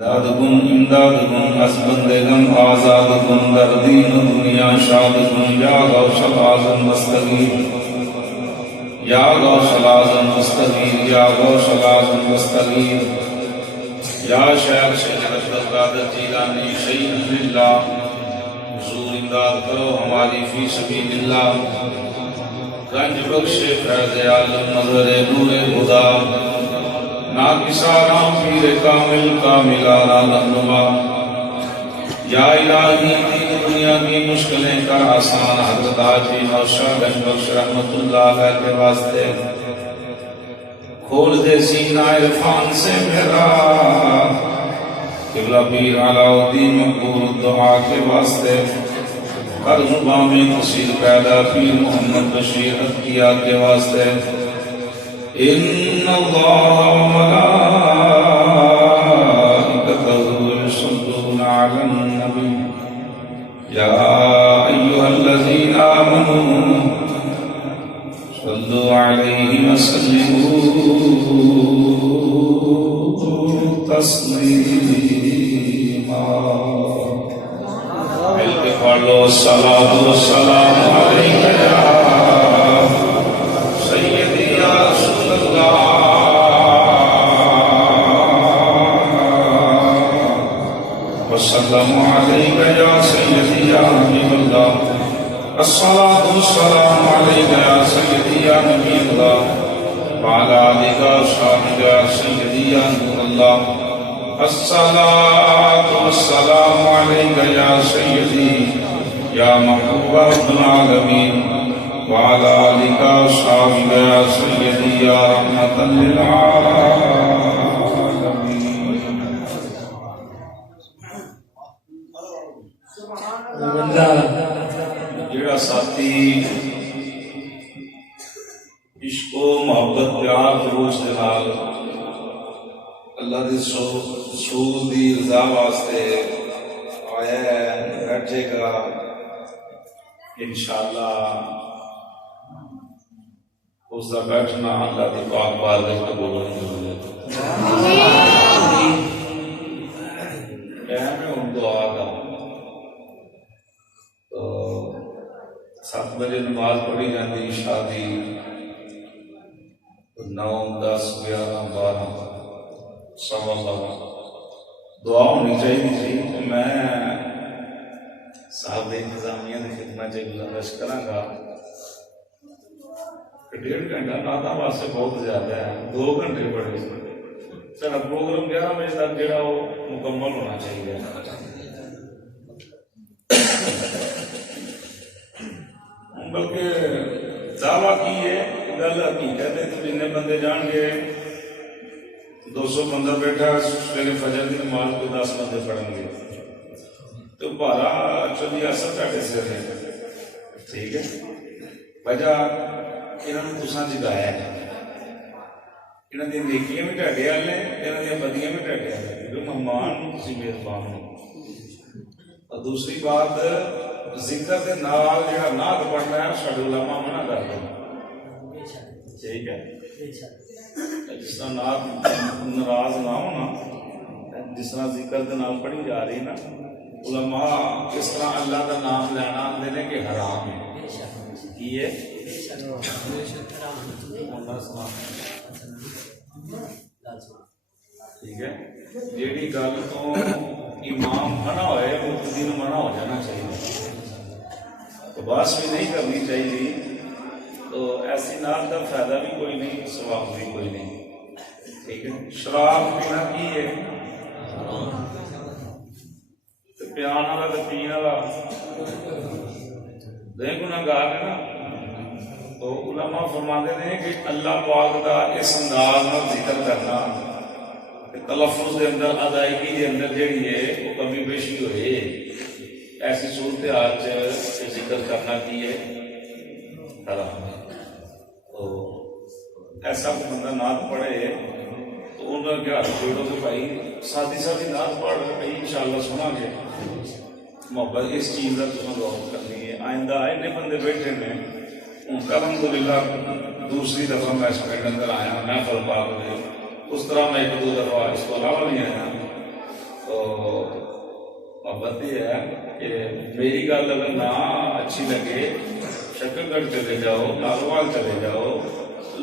دادگن امدادگن از بندگان آزادگن در دین و دنیا شادگن یا غوث العظم مستغیر یا غوث العظم مستغیر یا غوث العظم مستغیر یا شیخ شیخ عبدالقادر جیلانی شیخ اللہ حضور امداد کرو ہماری فی سبیل اللہ گنج بخش فیض عالم نظر نور خدا ناقصہ رام پیر کامل کاملانہ رہنما یا الہی دین دنیا کی مشکلیں کر آسان حضرت حاجی نوشاد گنج بخش رحمت اللہ علیہ کے واسطے کھول دے سینہ عرفان سے میرا قبلہ پیر علاء الدین مقبول دعا کے واسطے ہر زبان میں تصیر پیدا پیر محمد بشیر عطیہ کے واسطے ان اللہ و ملائکتہ یصلون علی النبی یا ایہا الذین آمنوا صلوا علیہ وسلموا تسلیما مل کے پڑھ لو صلاۃ و سلام علیکہ یا سیدی یا رسول اللہ وسلم علیکہ یا سیدی یا حبیب اللہ الصلاۃ والسلام علیکہ یا سیدی یا نبی اللہ وعلی آلہ وصحبہ یا سیدی یا نور اللہ الصلاۃ والسلام علیکہ یا سیدی یا محبوب رب العالمین وعلی آلہ وصحبہ یا سیدی یا رحمۃ للعالمین. جڑا ساتھی عشق و محبت پیار خروش کے نال اللہ دی سود دی رضا واسطے آیا ہے بیٹھے گا انشاءاللہ اس کا بیٹھنا اللہ دی پاک بارگاہ قبول ہوگی. میں ان دعا کا تو 7 بجے نماز پڑھی جاتی عشاء دی 9 10 11 12 سوا دعا ہونی چاہیے تھی. میں صاحب انتظامیہ کی خدمت سے گزارش کروں گا کہ 1.5 گھنٹہ نعتاں واسطے بہت زیادہ ہے. 2 گھنٹے پڑھے سارا پروگرام 11 بجے تک جڑا وہ مکمل ہونا چاہیے. بلکہ دعویٰ کی ہے گل حقیقت ہے تو جن بندے جان گے 200 بندہ بیٹھا میرے فجر کی نماز کو 10 بندے پڑھیں گے تو بارہ چلی اثر ٹاٹے سے رہے. ٹھیک ہے وجہ انہوں نے تساں جگایا ہے انہوں نے نیکیاں بھی ٹاٹے والے انہوں نے بدیاں بھی ٹاٹے والے جو مہمان تسی میزبان ہو. اور دوسری بات ذکر کے نال جڑا نعت پڑھنا ہے ساڈے علماء منع کر دے. ٹھیک ہے جس طرح نعت ناراض نہ ہونا جس طرح ذکر کے نال پڑھی جا رہی نا علماء اس طرح اللہ کا نام لینا دینے کے حرام ہے. کی ہے ٹھیک ہے جیڑی گل تو امام منع ہوئے مقتدی نو منع ہو جانا چاہیے تو بات بھی نہیں کرنی چاہیے. تو ایسی نعت کا فائدہ بھی کوئی نہیں ثواب بھی کوئی نہیں. ٹھیک ہے شراب پینا کی ہے پیان والا تو پین والا دے گناہگار ہے نا. تو علماء فرماتے ہیں کہ اللہ پاک کا اس انداز میں ذکر کرنا تلفظ کے اندر ادائیگی کے اندر جہی ہے وہ کمی بیشی ہوئے ایسی صورتحال سے ذکر کرنا کی ہے حرام ہے. تو ایسا کوئی بندہ نعت پڑھے تو انہوں نے ہاتھ جوڑو کہ بھائی ساتھی نعت پڑھ بھائی انشاءاللہ سنا گے محبت اس چیز کا تمہیں غور کرنی ہے. آئندہ اتنے بندے بیٹھے ہیں الحمدللہ دوسری دفعہ میں اس کے اندر آیا محفل پاک میں اس طرح میں 1-2 دفعہ اس کو علاوہ نہیں آیا محبت یہ ہے کہ میری گل اگر نہ اچھی لگے شکر گڑھ چلے جاؤ، ناروال چلے جاؤ،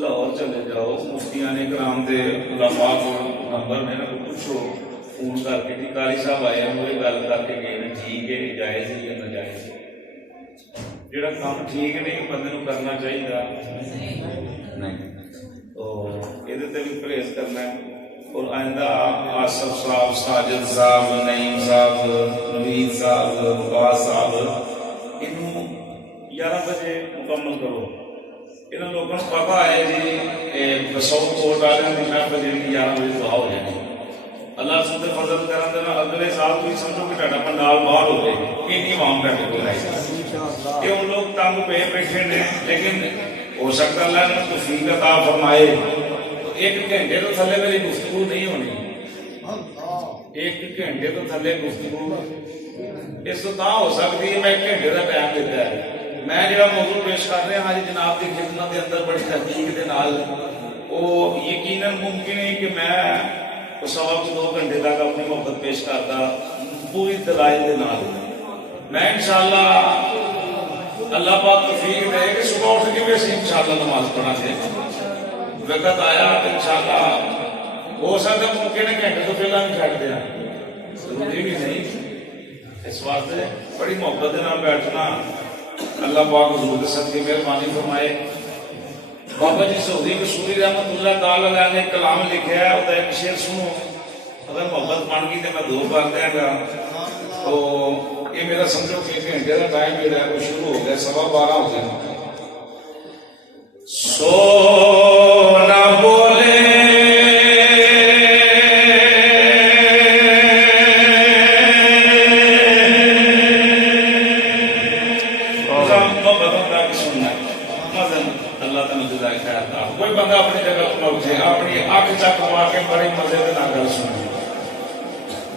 لاہور چلے جاؤ، مفتیان کرام دے علماء کو نمبر میں نہ پوچھو فون کر کے کہ قاری صاحب آئے ہیں مجھے گل کر کے گئے ٹھیک ہے جائز ہے یا ناجائز ہے، جڑا کام ٹھیک نہیں بندے کو کرنا چاہیے نہیں، تو یہ بھی پرہیز کرنا ہے۔ اور آئندہ آصف صاحب، ساجد صاحب، نعیم صاحب، نوید صاحب، مباز صاحب انہوں 11 بجے مکمل کرو۔ انہوں لوگوں کو پتا ہے جی بسوٹ کوٹ والے کی محفل جی 11 بجے دعا ہو جائے، اللہ سب سے فضل کرن دے نال اگلے سال بھی سمجھو کہ تہاڈا پنڈال باہر ہو جائے گی، اینی عوام بیٹھے کو آئی کہ ان لوگ تنگ پہ بیٹھے نے، لیکن ہو سکتا اللہ نے توفیق عطا فرمائے تو 1 گھنٹے تو تھلے میری گفتگو نہیں ہونی، 1 گھنٹے تو تھلے گفتگو اس تو ہو سکتی ہے، میں 1 گھنٹے کا ٹائم دیتا ہے۔ میں جڑا موضوع پیش کر رہا ہاں جی جناب کی خدمت کے اندر بڑی تحقیق کے نال وہ یقیناً ممکن ہے کہ میں 2 گھنٹے تک اپنی محبت پیش کرتا پوری دلائل کے نال۔ میں انشاءاللہ اللہ پاک توفیق دے کہ صبح اٹھ کے بھی اسی انشاءاللہ نماز پڑھا سے وقت آیا تو انشاءاللہ ہو سکتا ممکن ہے گھنٹے تو پہلا بھی چھڈ دیا، ضروری بھی نہیں، اس واسطے بڑی محبت کے نال بیٹھنا اللہ پاک حضور کے صدقے مہربانی فرمائے۔ بابا جی سعودی قصوری رحمت اللہ تعالی علیہ نے کلام لکھا ہے، وہ ایک شعر سنو، اگر محبت بن گئی تو میں 2 بار دیا گا، تو یہ میرا سمجھو کہ 1 گھنٹے کا ٹائم جڑا ہے وہ شروع ہو گیا، 12:15 ہو گئے۔ سونا بولے کوئی بندہ اپنی جگہ پر اٹھے اپنی اکھ چک مار کے بڑی مزے کے نال گل سنے۔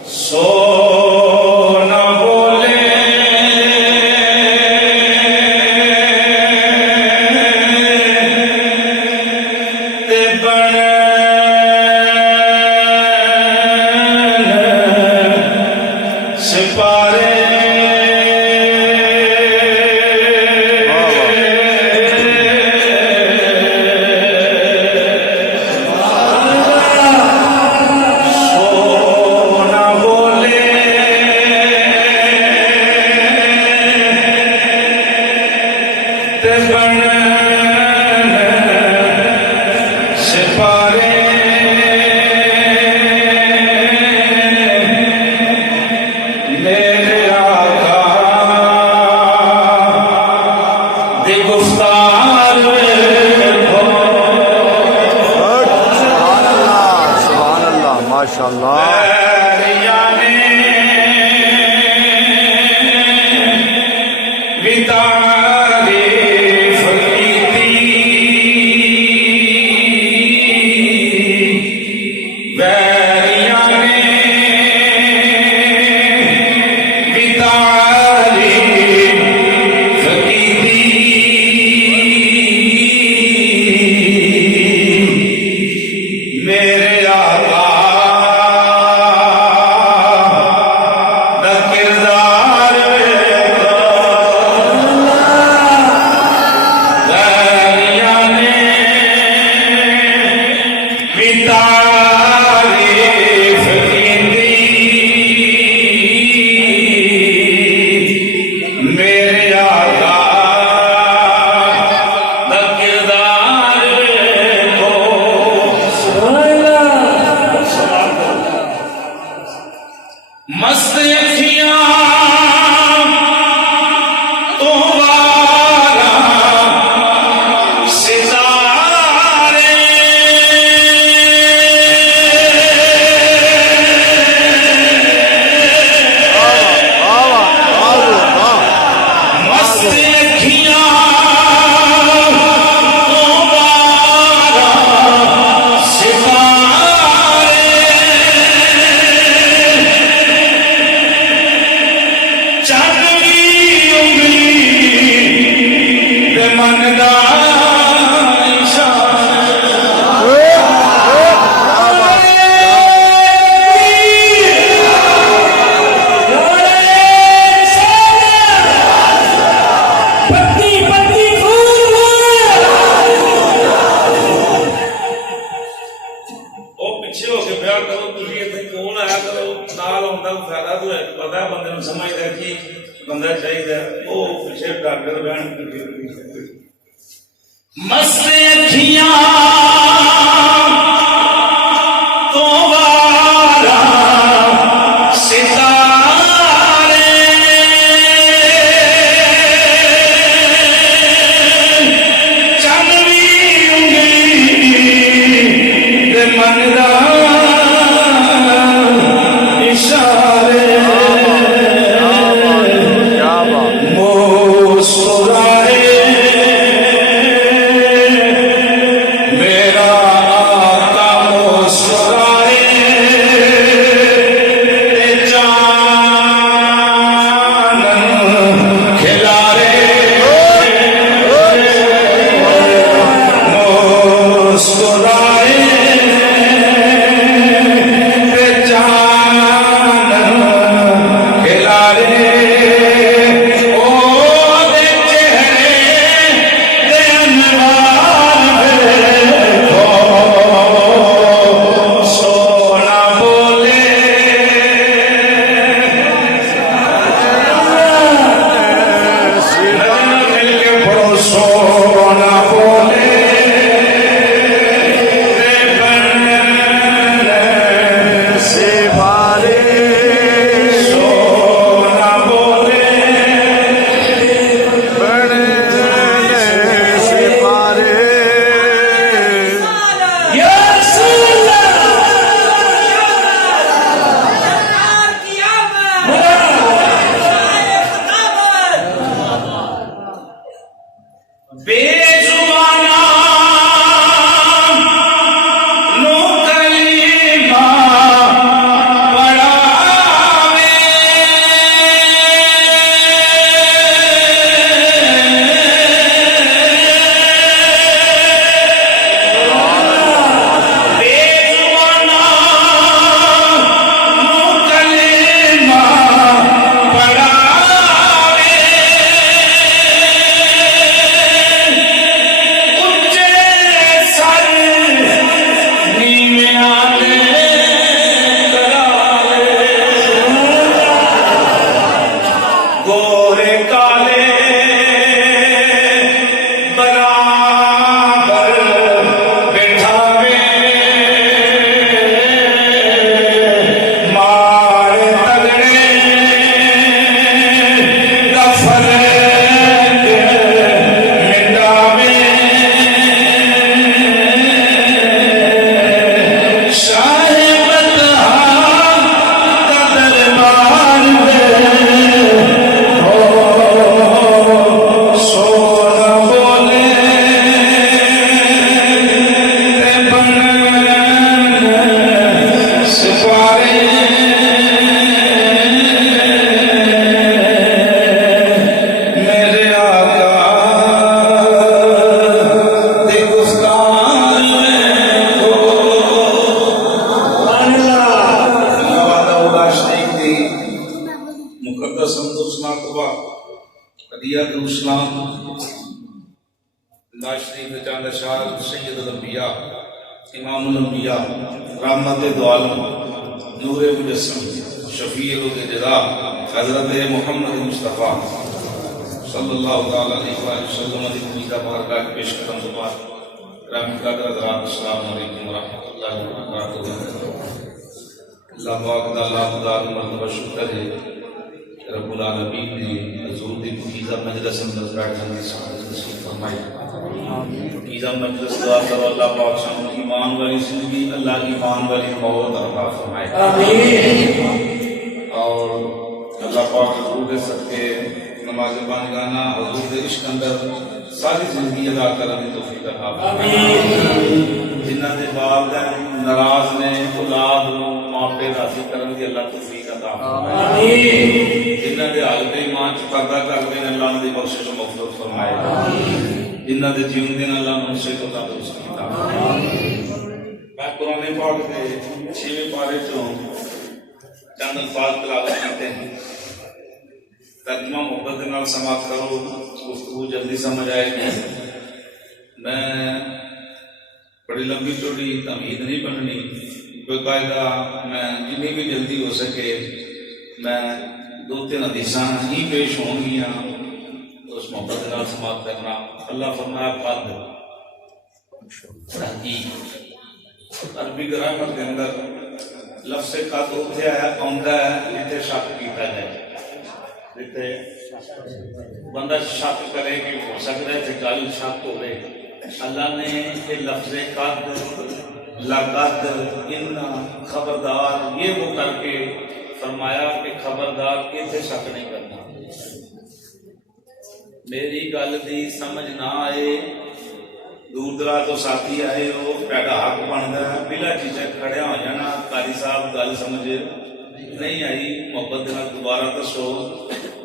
سونا بولے تے بن سپارے نال ہوتا فائدہ تو ہے پتا بندے نو سمجھتا کہ بندہ چاہیے وہ پیچھے ڈاکٹر بہن مست اکھیاں تو وارا ستارے چنوی انگلی دے مندا امام الانبیاء رحمت دو عالم نور مجسم شفیع الجزا حضرت محمد مصطفیٰ صلی اللہ تعالی علیہ وسلم علیہ مجیدہ بارگاہ پیش قدم دوبار رحمت حضرات السلام علیکم ورحمۃ اللہ وبرکاتہ۔ اللہ پاک دا لاکھ مرتبہ شکر ہے رب العالمین نے حضور دی مجیدہ مجلس اندر بیٹھنے کی سعادت نصیب فرمائی۔ مجیدہ مجلس دعا کرو اللہ پاک سانو ایمان والی زندگی اللہ کی ایمان والی موت عطا فرمائے آمین۔ اور اللہ پاک حضور کے صدقے نماز بانگانا حضور کے عشق اندر ساری زندگی ادا کرنے کی توفیق عطا فرمائے۔ جنہاں دے والدین ناراض نے اولاد نو ماپے راضی کرن دی اللہ توفیق عطا فرمائے آمین۔ جنہاں دے حالت ایمان چ پردہ کر کے اللہ دی بخشش و مغفرت فرمائے آمین۔ جنہاں دے جیون دین اللہ منشے کو تندرست کیتا میں قرآن پاک کے 6ویں پارے چوں چند الفاظ تلاوت کرتے ہیں، ترجمہ محبت نال سماعت کرو، گفتگو جلدی سمجھ آئے گی۔ میں بڑی لمبی چوڑی تمہید نہیں بننی، باقاعدہ میں جنی بھی جلدی ہو سکے میں 2-3 حدیثاں ہی پیش ہوں گیا اس محبت نال سماعت کرنا. اللہ فرمایا قد تحقیق عربی گرامر کے اندر لفظ قد اتنے آتا ہے جتنے شک کیتا جائے، جتنے بندہ شک کرے کہ ہو سکتا ہے کہ گل شک ہوئے. اللہ نے یہ لفظ قد لقد ان خبردار یہ وہ کر کے فرمایا کہ خبردار کسے شک نہیں کرنا. میری گل دی سمجھ نہ آئے، دور دراز تو ساتھی آئے وہ پیڑا حق بنتا ہے بلا جھجک کھڑیا ہو جانا. قاری صاحب گل سمجھ نہیں آئی محبت کے دوبارہ دسو.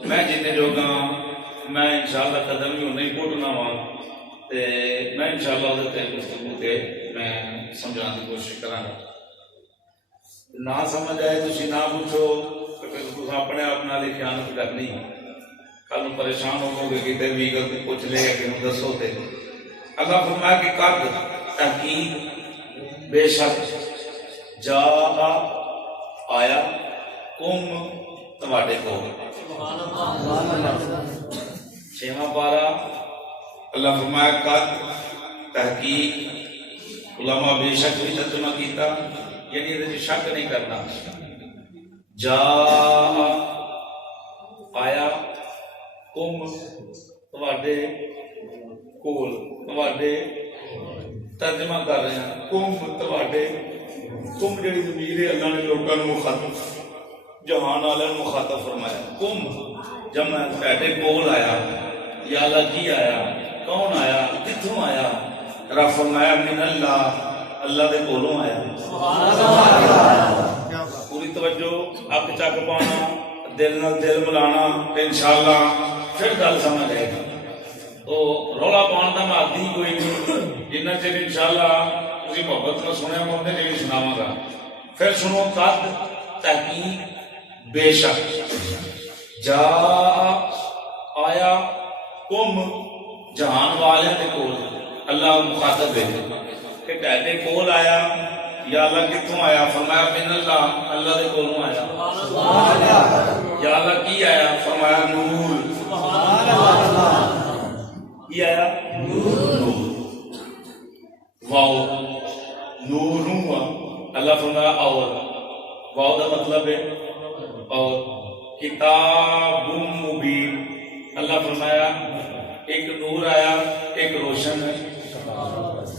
میں جن جوگا میں انشاءاللہ قدم ہی نہیں گھٹنا وا تے میں انشاءاللہ وہ گفتگو کے میں سمجھانے کی کوشش کرا گا. نہ سمجھ آئے تھی نہ پوچھو تو پھر اپنے آپ نال خیانت کرنی. کل پریشان ہو گے کتنے بھی گل پوچھ لے کہ دسو تے. اللہ فرمایا کہ قد تحقیق بے شک جا آیا کم تواڈے کو. 6واں پارہ اللہ فرمایا قد تحقیق علماء بے شک بھی ترجمہ کیتا یعنی یہ شک نہیں کرنا. جا آیا کم تواڈے کول تواڈے ترجمہ کر رہے ہیں کم تواڈے. کم جڑی ضمیر ہے اللہ نے لوگوں کو مخاطب جہان والے مخاطب فرمایا. کم جمع تواڈے کول آیا یا اللہ کی آیا کون آیا کتھوں آیا. رب فرمایا من اللہ اللہ دے کولوں آیا. پوری توجہ اک چک پانا دل نال دل ملانا انشاءاللہ پھر گل سمجھ آئے گی. تو رولا پان کا میں آدھی کوئی نہیں جنہ چر انشاءاللہ تسی محبت نال سنیا میں اندر جی سناواں گا. پھر سنو قد تحقیق بے شک جا آیا کم جہان والے دے کول. اللہ مخاطب ہے کہ تہاڈے کول آیا یا اللہ کتوں آیا. فرمایا من اللہ اللہ دے کولوں آیا. یا اللہ کی آیا فرمایا نور. کی آیا نور. واو نور ہوا اللہ فرمایا اور واو دا مطلب ہے اور کتاب مبین. اللہ فرمایا ایک نور آیا ایک روشن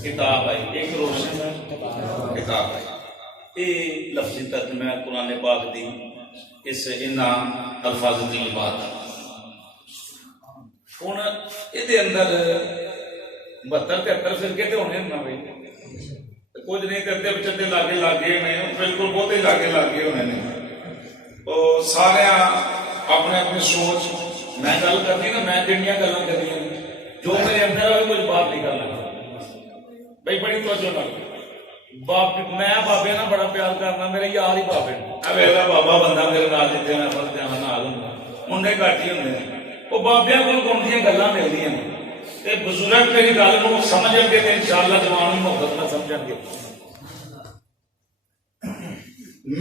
کتاب آئی ایک روشن کتاب آئی. یہ لفظی ترجمہ قرآن پاک دی اس انہاں الفاظ دی بات. ہوں یہ اندر 72-73 فرقے تو ہونے نہ بھائی کچھ نہیں کرتے بچے لاگے لاگے ہونے بالکل بہت ہی لاگے لاگے ہونے نے. تو سارے اپنے اپنی سوچ میں گل کرتی نا میں جنیاں گلاں کری جو میرے اندر ہے کچھ بات نہیں کرنا بھائی بڑی توجہ نہ. میں بابے نہ بڑا پیار کرنا میرے یار ہی بابے ویلا بابا بندہ میرے نال جتنے میں فرد نال ہوں منڈے گھٹ ہی ہوندے نے. وہ بابیاں کول کون دیاں گلاں ملدیاں تے بزرگ میری گل نوں سمجھن گے تے انشاءاللہ جوان محبت نال سمجھن گے.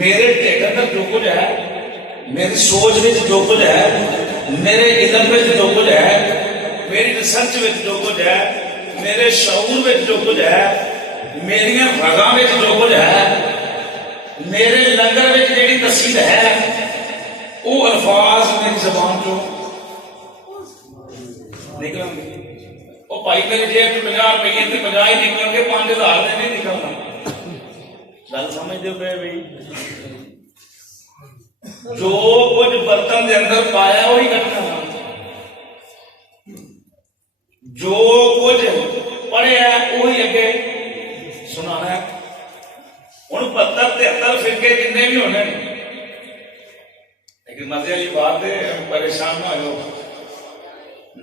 میرے ٹھیک اندر جو کچھ ہے میری سوچ وچ جو کچھ ہے میرے علم وچ جو کچھ ہے میری ریسرچ وچ جو کچھ ہے میرے شعور وچ جو کچھ ہے میری رگاں وچ جو کچھ ہے میرے لنگر وچ جیڑی تصویر ہے وہ الفاظ میری زبان چوں نکلیں گے. وہ بھائی میرے جیب 50 روپیے تے 50 ہی نکلیں گے 5000 دے نہیں نکلنا. گل سمجھتے پے بھائی جو کچھ برتن دے اندر پایا وہی کٹنا جو کچھ پڑھیا وہی اگے سنانا ہے. ہوں 72-73 فرقے جن بھی ہونے لیکن مزے والی بات ہے پریشان نہ ہو.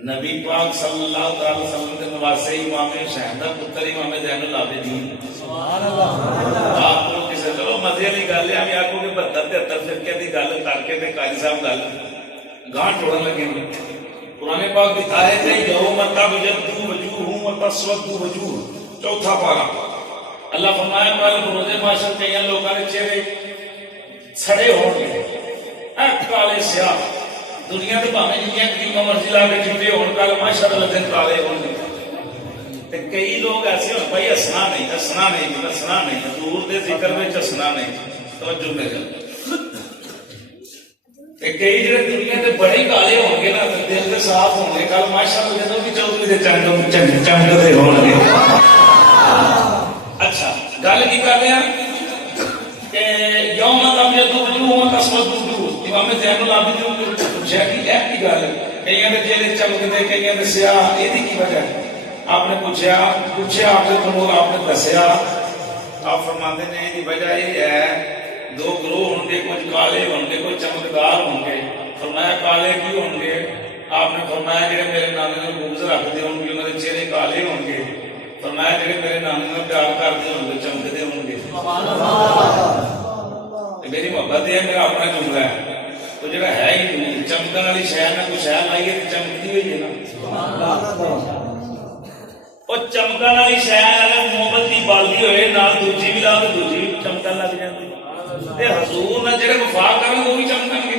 نبی پاک صلی اللہ تعالی وسلم کے نواسے امام حسین دا پتر امام زین العابدین سبحان اللہ. آپ کو کسی چلو مزے والی گل ہے ہمیں آخو کہ 72-73 فرقے کی گل کر کے تے قاری صاحب گل گاں ٹوڑن لگے. قرآن پاک دکھائے تھے یوم تبیض وجوہ و تسود وجوہ. چوتھا پارہ اللہ فرمایا کل بروز معاشر کئی لوگوں کے چہرے سڑے ہو گئے کالے سیاہ دنیا کے بھاوے جنیاں کریماں مرضی لا کے چٹے ہون کل معاشر والے دن کالے ہون گے کئی لوگ ایسے ہو بھائی ہسنا نہیں حضور دے ذکر میں ہسنا نہیں توجہ میرے کئی جڑے دنیا کے بڑے کالے ہون گے نا دل کے صاف ہون گے کل معاشر والے دن بھی چودھری دے چمکتے ہون گے اچھا گل کی کر رہے ہیں کہ یوم تبیض وجوہ وتسود وجوہ امام زین العابدین نے پوچھا کہ یہ کی گل ہے کئیاں دے چہرے چمکتے کئیاں دے سیاہ یہ کی وجہ ہے آپ نے پوچھا آپ نے تمہیں آپ نے دسیا آپ فرماتے ہیں کہ وجہ یہ ہے دو گروہ ہوں گے کچھ کالے ہوں گے کچھ چمکدار ہوں گے فرمایا کالے کی ہوں گے آپ نے فرمایا جڑے میرے نانے نے بغض رکھتے ہوں گے انہوں نے چہرے کالے ہوں گے فرمایا جڑے میرے نانے نے پیار کرتے ہوں گے چمکتے ہوں گے میری محبت ہے میرا اپنا جملہ ہے تو جڑا ہے ہی نہیں چمکن والی شہر میں کوئی شہر لائیے تو چمکتی ہوئی ہے نا اور چمکن والی شہر اگر محبت کی بالدی ہوئے نہ دوجی بھی لا تو دوجی بھی چمکن لگ جاتی حضور نہ جڑے وفا کرن وہ بھی چمکن گے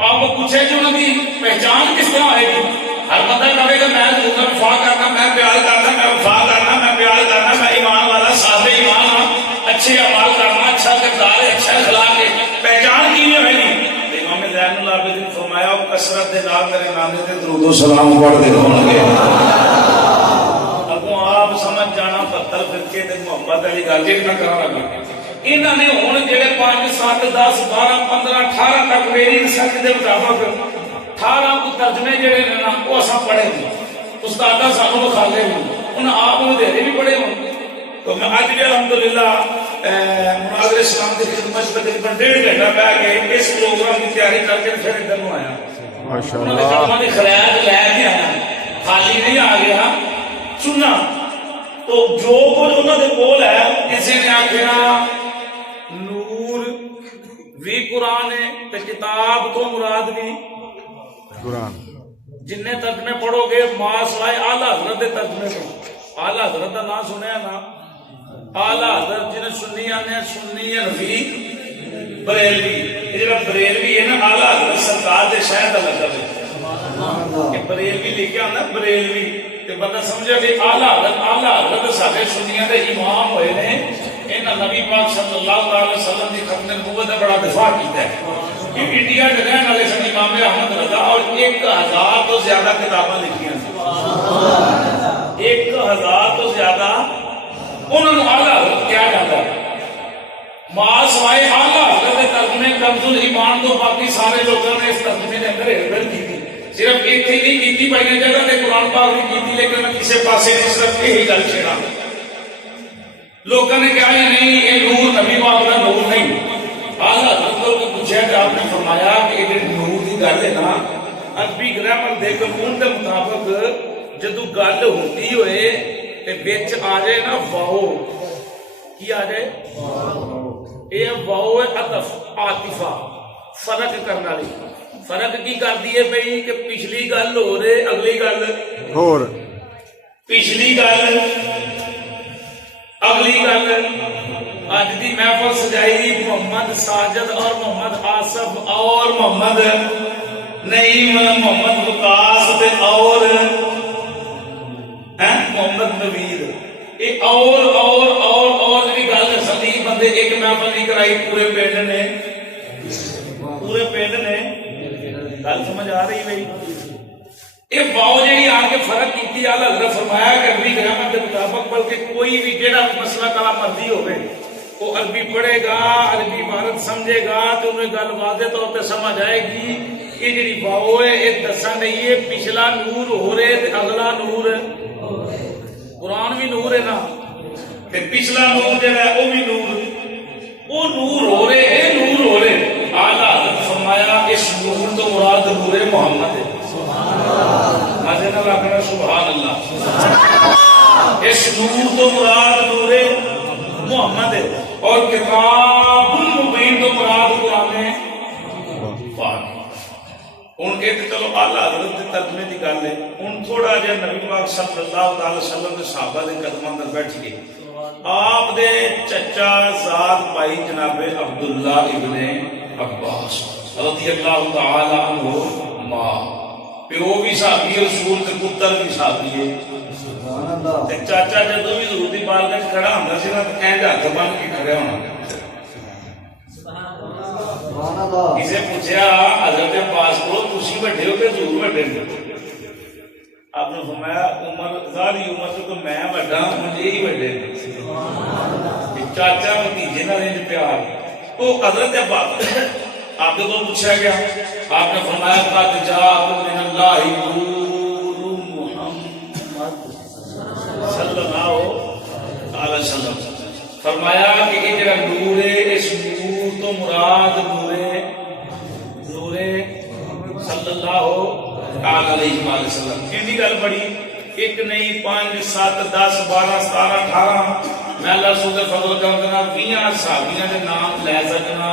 آپ کو پوچھے جو انہوں کی پہچان کس طرح آئے گی ہر بندہ کہے گا میں حضور کا وفا کرنا میں پیار کرنا میں وفا کرنا میں پیار کرنا میں ایمان والا صاحب ایمان ہاں اچھے اعمال کرنا اچھا کردار ہے اچھا اخلاق ہے پہچان کی نہیں ہوئے گی امام زین العابدین نے فرمایا کثرت دے نال میرے نانے تے درود و سلام پڑھتے ہون گے اگوں آپ سمجھ جانا 72 فرقے تے محمد علی گل جی نہ کرا لگا انہاں نے ہن جڑے 5 7 10 12 15 18 تک میری ریسرچ دے مطابق 18 کو ترجمے جڑے نے نا وہ اساں پڑھے ہیں استاداں سانوں وکھالے ہیں انہاں آپ ودھیرے بھی پڑھے ہوں تو میں اج بھی الحمدللہ مناظر اسلام کی خدمت میں تقریباً 1.5 گھنٹہ بیٹھ کے اس پروگرام کی تیاری کر کے پھر ادھر نو آیا ماشاءاللہ انہوں نے خیرات لے کے آیا خالی نہیں آ گیا سننا تو جو کچھ انہوں نے بول ہے کسی نے آخیا نور بھی قرآن ہے تو کتاب تو مراد بھی قرآن جن ترجمے پڑھو گے ماں سوائے اعلیٰ حضرت کے ترجمے کو اعلیٰ حضرت کا نام سنیا نا اعلیٰ حضرت جنہیں سنی آنے سنی رفیق بریلوی یہ جڑا بریلوی ہے نا اعلیٰ حضرت سرکار دے شہر کا مطلب ہے کہ بریلوی لکھا ہونا بریلوی تے بندہ سمجھا کہ اعلیٰ حضرت سارے سنیاں دے امام ہوئے نے انہاں نبی پاک صلی اللہ علیہ وسلم دی ختم نبوت دا بڑا دفاع کیتا ہے کہ انڈیا کے رہنے والے سن امام احمد رضا اور 1000 تو زیادہ کتاباں لکھیاں 1000 تو زیادہ انہوں نے اعلیٰ حضرت کیا جاتا ہے ماں سوائے اعلیٰ حضرت ترجمے کنز الایمان تو باقی سارے لوگوں نے اس ترجمے کے اندر ہڑبڑ کی تھی صرف ایک ہی نہیں کی پہلے جگہ تے قرآن پاک بھی کی تھی لیکن کسی پاسے نے صرف یہی گل چھیڑا لوگوں نے کہا نہیں یہ نور نبی پاک کا نور نہیں اعلیٰ حضرت کو پوچھا کہ آپ نے فرمایا کہ یہ نور کی گل ہے نا عربی گرامر دے قانون کے مطابق جدو گل ہوتی ہوئے تے وچ آ جائے نا واو کی آ جائے یہ واو ہے عطف عاطفہ فرق کرنے والی فرق کی کر دیے بھائی کہ پچھلی گل ہو رہے اگلی گل اور پچھلی گل اگلی گل اج دی محفل سجائی محمد ساجد اور محمد آصف اور محمد نعیم محمد وقاص تے اور محمد نوید یہ اور جی گل سنی بندے ایک محفل نہیں کرائی پورے پنڈ نے گل سمجھ آ رہی بھائی یہ واؤ جی آ کے فرق کی اعلیٰ حضرت فرمایا کہ عربی گرامر کے مطابق بلکہ کوئی بھی جہاں مسئلہ کلا مرضی ہوگی وہ عربی پڑھے گا عربی عبارت سمجھے گا تو انہیں گل واضح طور پہ سمجھ آئے گی یہ جی واؤ ہے یہ دسن نہیں ہے پچھلا نور ہو رہے تے اگلا نور قرآن بھی نور ہے نا تے پچھلا نور جو ہے وہ بھی نور ہو رہے ہیں نور ہو رہے اعلیٰ حضرت فرمایا اس نور تو مراد نور محمد ہے مجھے نہ لگنا سبحان اللہ اس نور تو مراد نور محمد ہے اور کتاب المبین تو مراد قرآن پاک ہوں یہ چلو اعلیٰ حضرت کے ترجمے کی گل ہے ہوں تھوڑا جہا نبی پاک صلی اللہ علیہ وسلم کے صحابہ کے قدموں اندر بیٹھ گئے آپ دے چچا زاد بھائی جناب عبداللہ ابن عباس رضی اللہ تعالی عنہ ماں پیو بھی صحابی رسول تے پتر بھی صحابی ہے تے چاچا جدوں بھی حضور دی بارگاہ وچ کھڑا ہوندا سی نا اینج ہاتھ بن کے کھڑا ہونا کسے پوچھا حضرت عباس کو تسی بڑے ہو کہ حضور بڑے ہو آپ نے فرمایا عمر ظاہری عمر سے تو میں بڑا مجھے ہی بڑے چاچا بھتیجے نال انج پیار تو حضرت عباس آپ کو پوچھا گیا آپ نے فرمایا قد جاءکم من اللہ نور محمد صلی اللہ علیہ وسلم فرمایا کہ یہ جڑا نور ہے اس نور تو مراد نور صلی اللہ علیہ وسلم کی گل بڑی ایک نہیں 5 7 10 12 17 18 میں اللہ رسول دے فضل کرم کرنا 20 صحابیاں دے نام لے سکنا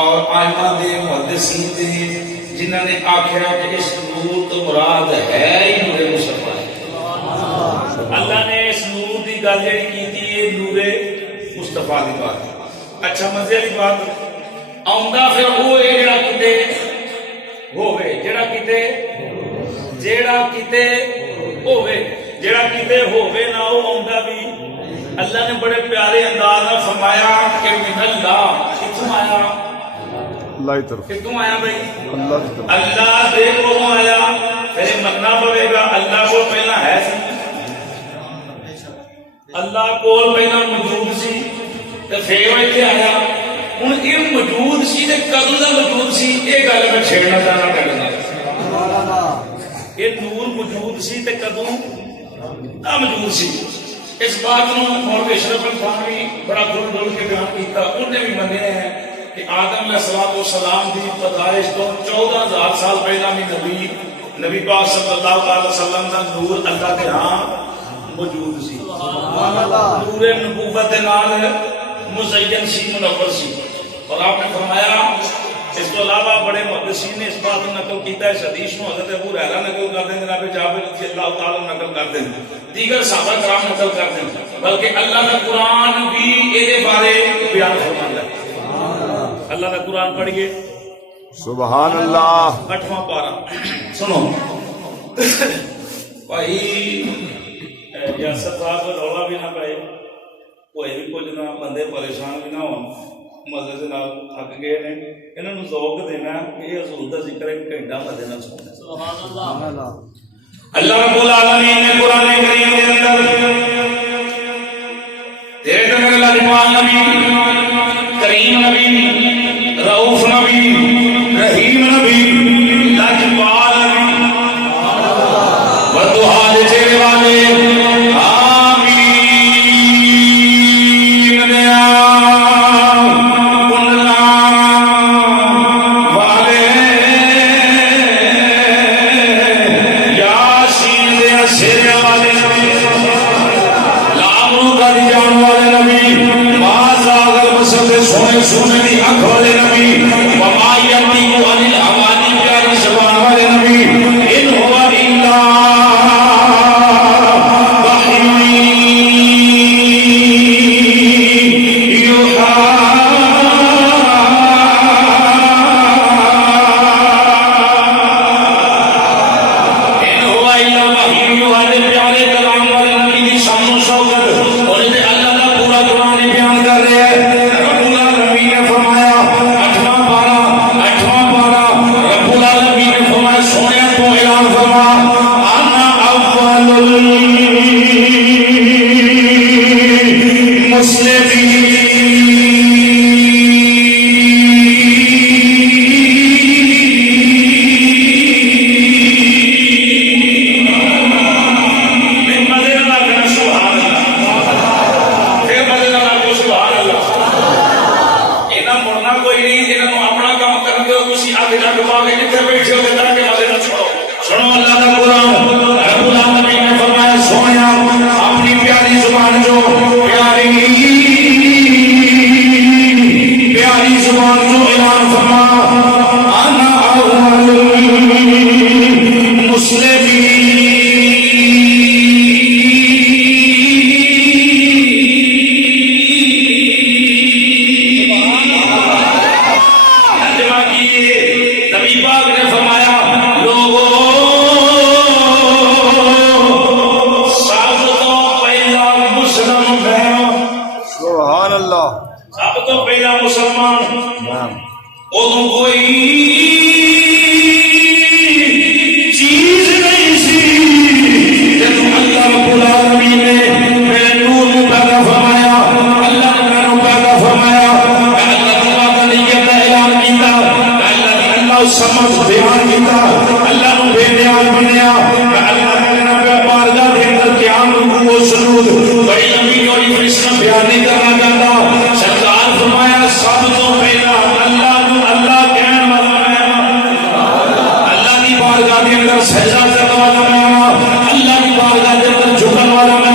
اور آئمہ دے محدثین دے جنہاں نے آخیا کہ اس نور تو مراد ہے ہی نور مصطفیٰ اللہ نے اس نور دی گل جڑی کیتی ہے نور مصطفیٰ دی بات اچھا مزے والی بات آوندا پھر وہ جڑا کتے ہوے جڑا کتے ہوے نہ او آوندا بھی اللہ نے بڑے پیارے انداز میں فرمایا کہ من اللہ کتوں آیا اللہ کی طرف کتوں آیا بھائی اللہ دے کو آیا پھر مننا پڑے گا اللہ کو پہلا ہے اللہ کو پہلا موجود سی تے پھر ایتھے آیا ہن یہ موجود سی تے کدوں دا موجود سی یہ گل میں چھیڑنا چاہنا کرنا یہ نور موجود سی تے کدوں دا موجود سی اس بات کو مولوی اشرف علی تھانوی بڑا کھل ڈول کے بیان کیتا انہوں نے بھی منیا ہے کہ آدم علیہ السلام دی پیدائش تو 14,000 سال پہلا بھی نبی پاک صلی اللہ علیہ وسلم کا نور اللہ کے ہاں موجود سی نور نبوت دے نال مزین سی منور سی اور آپ نے فرمایا اس کو علاوہ بڑے محدثین نے اس بات کو نقل کیتا ہے اس حدیث کو حضرت ابو ہریرہ نقل کرتے ہیں جناب جابر رضی اللہ تعالی نقل کرتے ہیں دیگر صحابہ کرام نقل کرتے ہیں بلکہ اللہ کا قرآن بھی یہ بارے بیان فرماتا ہے اللہ کا قرآن پڑھیے سبحان اللہ 8واں پارہ سنو بھائی یاسر صاحب رولا بھی نہ پائے کوئی بھی کچھ نہ بندے پریشان بھی نہ ہو مزے سے نال تھک گئے نے انہاں نوں ذوق دینا کہ حضور دا ذکر ایک گھنٹہ مدے نال سننا سبحان اللہ اللہ رب العالمین نے قرآن کریم کے اندر تیرے تے میرے لاجواب نبی کریم نبی رؤوف نبی رحیم نبی لاجواب نبی بدعا دے چہرے والے کی نبی پاک نے فرمایا لوگوں سب تو پہلا مسلم بہنوں سبحان اللہ سب تو پہلا مسلمان نعم ادو کوئی چیز نہیں سی جب اللہ رب العالمین نے میرے نور کو پیدا فرمایا اللہ نے میرے پیدا فرمایا میں اللہ تعالیٰ کا نیت کا اعلان کیتا اللہ سمجھ بیان کیتا اللہ نے بے نیاز بنیا میں اللہ تعالیٰ نے بارگاہ دے کر قیام رکوع و سجود بڑی لمبی اور فرشتہ بیان نہیں کرنا چاہتا سرکار فرمایا سب تو پہلا اللہ کہنے والا میں اللہ کی بارگاہ کے اندر سجدہ کرنے والا میں اللہ کی بارگاہ کے اندر جھکنے والا میں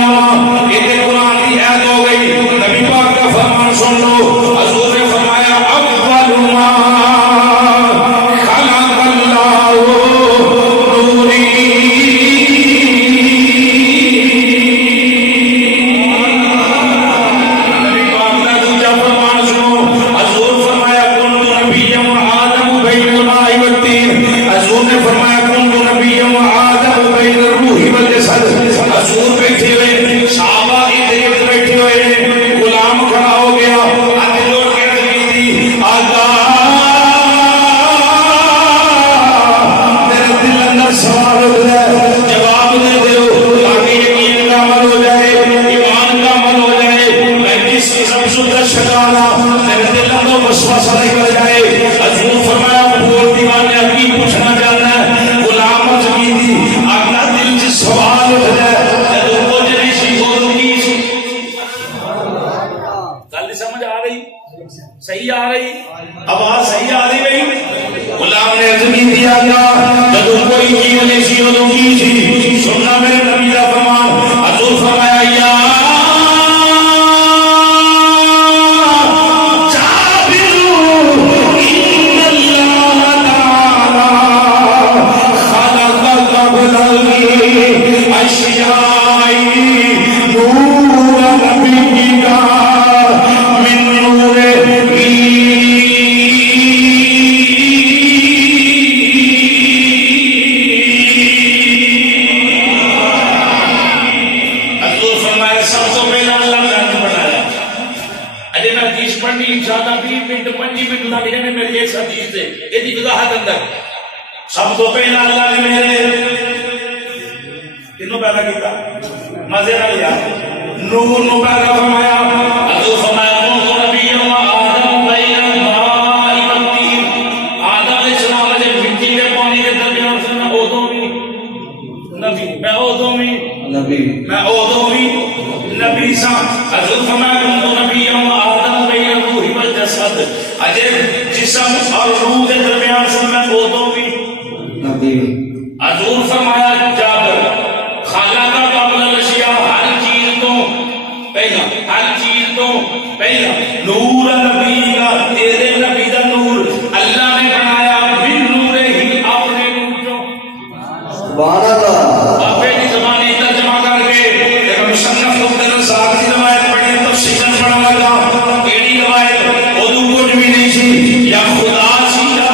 یہ قرآن کی آیت ہو گئی نبی پاک کا فرمان سن لو حضور نے فرمایا اول ما خلق اللہ نوری نبی پاک کا دوسرا فرمان سنو حضور فرمایا کن نبی آدم بین الماء والطین حضور نے فرمایا کن نبی آدم بین الروح والجسد حضور بیٹھے ہوئے صحابہ کی دیکھ بیٹھے ہوئے غلام کھڑا ہو گیا ہاتھ جوڑ کے نبی تھی آقا میرے دل اندر سوال ہو جائے جواب دے دو تاکہ یقین کا عمل ہو جائے ایمان کا عمل ہو جائے میں جس قسم سے شکانا میرے دل اندر وسوسہ نکل جائے حضور فرمایا بول دیوانے کی پوچھنا جانا ہے غلام عرض کی تھی اپنا دل سے سوال اٹھ جائے جب وہ جنیسی بولوں کی گل سمجھ آ رہی صحیح آ رہی آواز صحیح آ رہی بھائی غلام نے عرض کی دیا گیا جب کوئی چیز جیسی بولوں کی تھی سننا میرے نبی کا فرمان حضور فرمایا یا سب تو پہلا اللہ نے میرے کنوں پیدا کیتا مزے نہ لیا نور نو پیدا فرمایا حضور فرمایا کون نبی و آدم بین الماء والطین آدم علیہ السلام نے مٹی کے پانی کے درمیان سے میں اودوں بھی نبی میں اودوں بھی نبی سا حضور فرمایا کون نبی و آدم بین الروح والجسد اجے جسم اور روح کے درمیان سے میں اودوں بھی حضور فرمایا جابر خالق قبل الاشیاء ہر چیز تو پہلا نور نبی کا تیرے نبی کا نور اللہ نے بنایا بن نور ہی اپنے نور جو سبحان اللہ بابے کی زبانی ترجمہ کر کے ایک مصنف مقتدر صاحب کی روایت پڑھی تفصیلاً پڑھا لگا کیڑی روایت اردو کچھ بھی نہیں سی یا خدا سی یا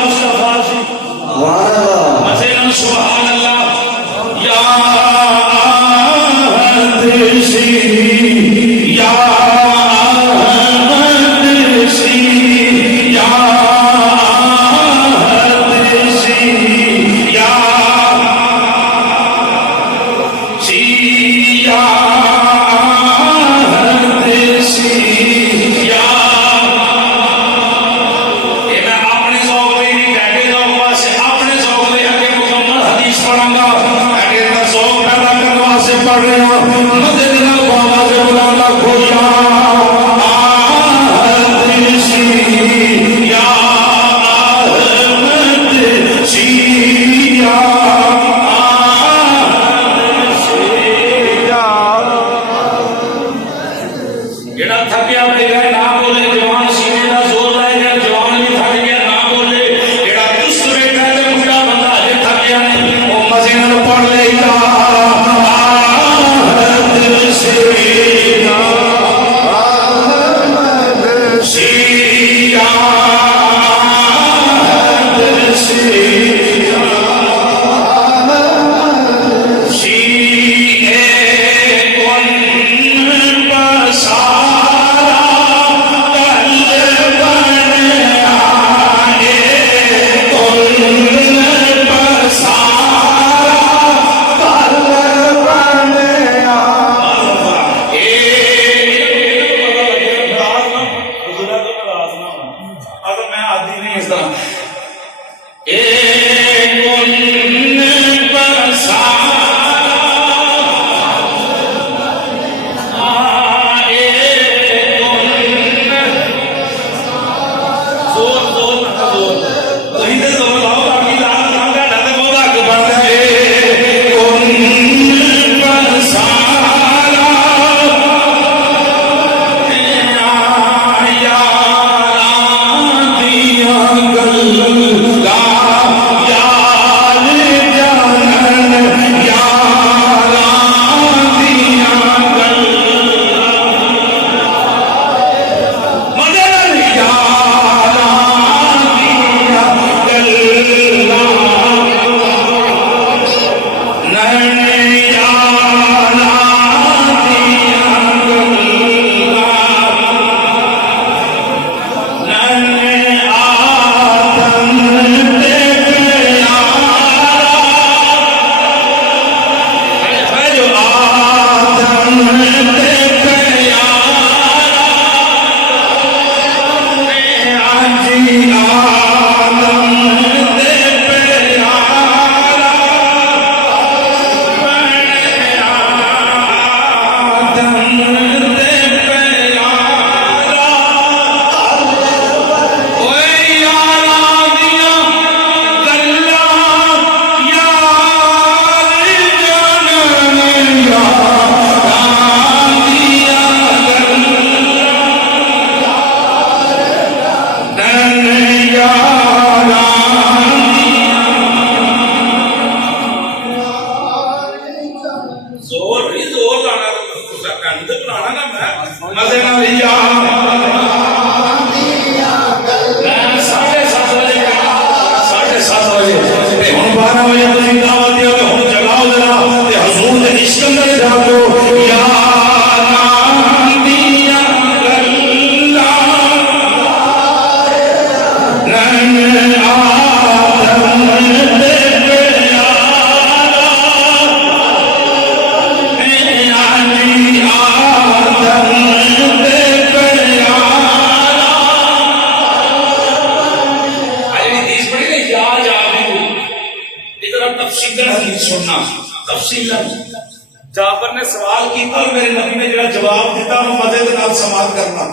جعفر نے سوال کیا اور میرے نبی نے جڑا جواب دیتا وہ مزے کے نال سماعت کرنا.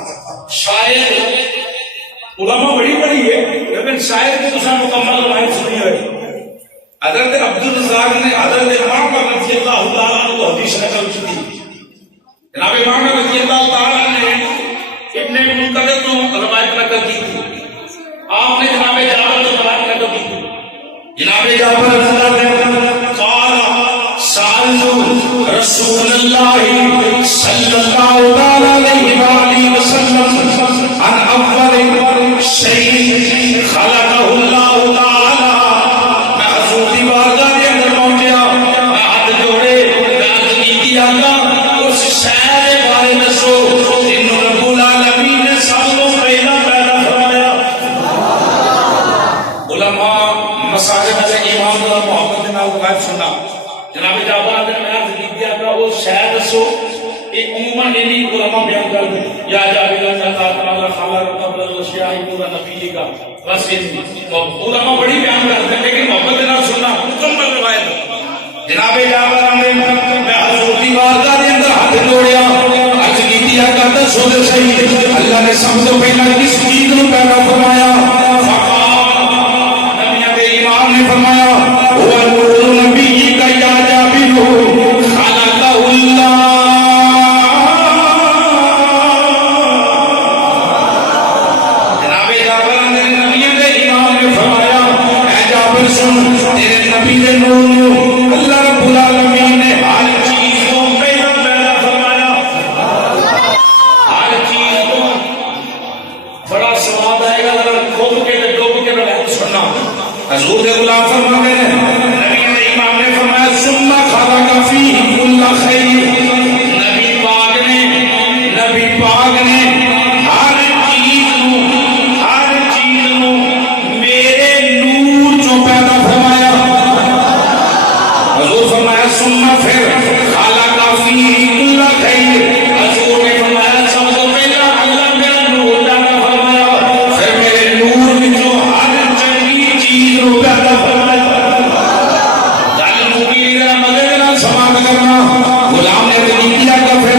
شاید علماء بڑی بڑی ہے لیکن شاید کہ تساں مکمل روایت سنی ہوئی. حضرت عبدالرزاق نے حضرت امام رضی اللہ تعالیٰ عنہ کو حدیث نقل کی تھی. جناب امام رضی اللہ تعالیٰ نے ابن منقدر کو روایت نقل کی تھی. آپ نے جناب جابر کو روایت نقل کی تھی. جناب جابر رضی اللہ عنہ قال سألت رسول اللہ صلی اللہ علیہ وآلہ وسلم عن اول شيء خلقه اللہ تعالی. میں حضور کی بارگاہ کے اندر پہنچا, میں ہاتھ جوڑے میں عرض کی اللہ اس شے کے بارے میں سو جن رب العالمین نے سب کو پہلا پیدا فرمایا. علماء مساجد میں امام اللہ محمد نے روایت سنا. جناب جابر نے عرض کی کہ وہ شاید سو ایک عموماً انہی علماء بیان کر دیں یا جابر اللہ تعالی خلق قبل الاشیاء پورا نبی کا بس علماء بڑی بیان کرتے ہیں لیکن محمد نے سننا مکمل روایت. جناب جابر نے میں حضور کی بارگاہ کے اندر ہاتھ جوڑیا عرض کی کہ سو دے صحیح اللہ نے سب سے پہلا کس چیز کو پیدا فرمایا. نبی کے امام نے فرمایا وہ نور نبی کا یا جابر خلق اللہ. جناب جابر نے نبی کے امام نے فرمایا اے جابر سن تیرے نبی کے نور اللہ رب العالمین نے ہر چیز کو پہلا پیدا فرمایا. ہر چیز کو بڑا سواد آئے گا اگر کھوپ کے ڈوب کے روایت سننا. حضور کے غلام فرماتے ہیں نبی امام نے فرمایا ثم خلق فیہ کل خیر، نبی پاک نے ہر چیز نو میرے نور جو پیدا فرمایا، حضور فرمایا ثم پھر خلق فیہ کل خیر، حضور نے فرمایا سب سے پہلا اللہ میرا نور پیدا فرمایا، پھر میرے نور میں جو ہر چنگی چیز نو پیدا فرمایا۔ گل نوری میرا مدد نہ سماعت کرنا، غلام نے نہیں کیا کہ پھر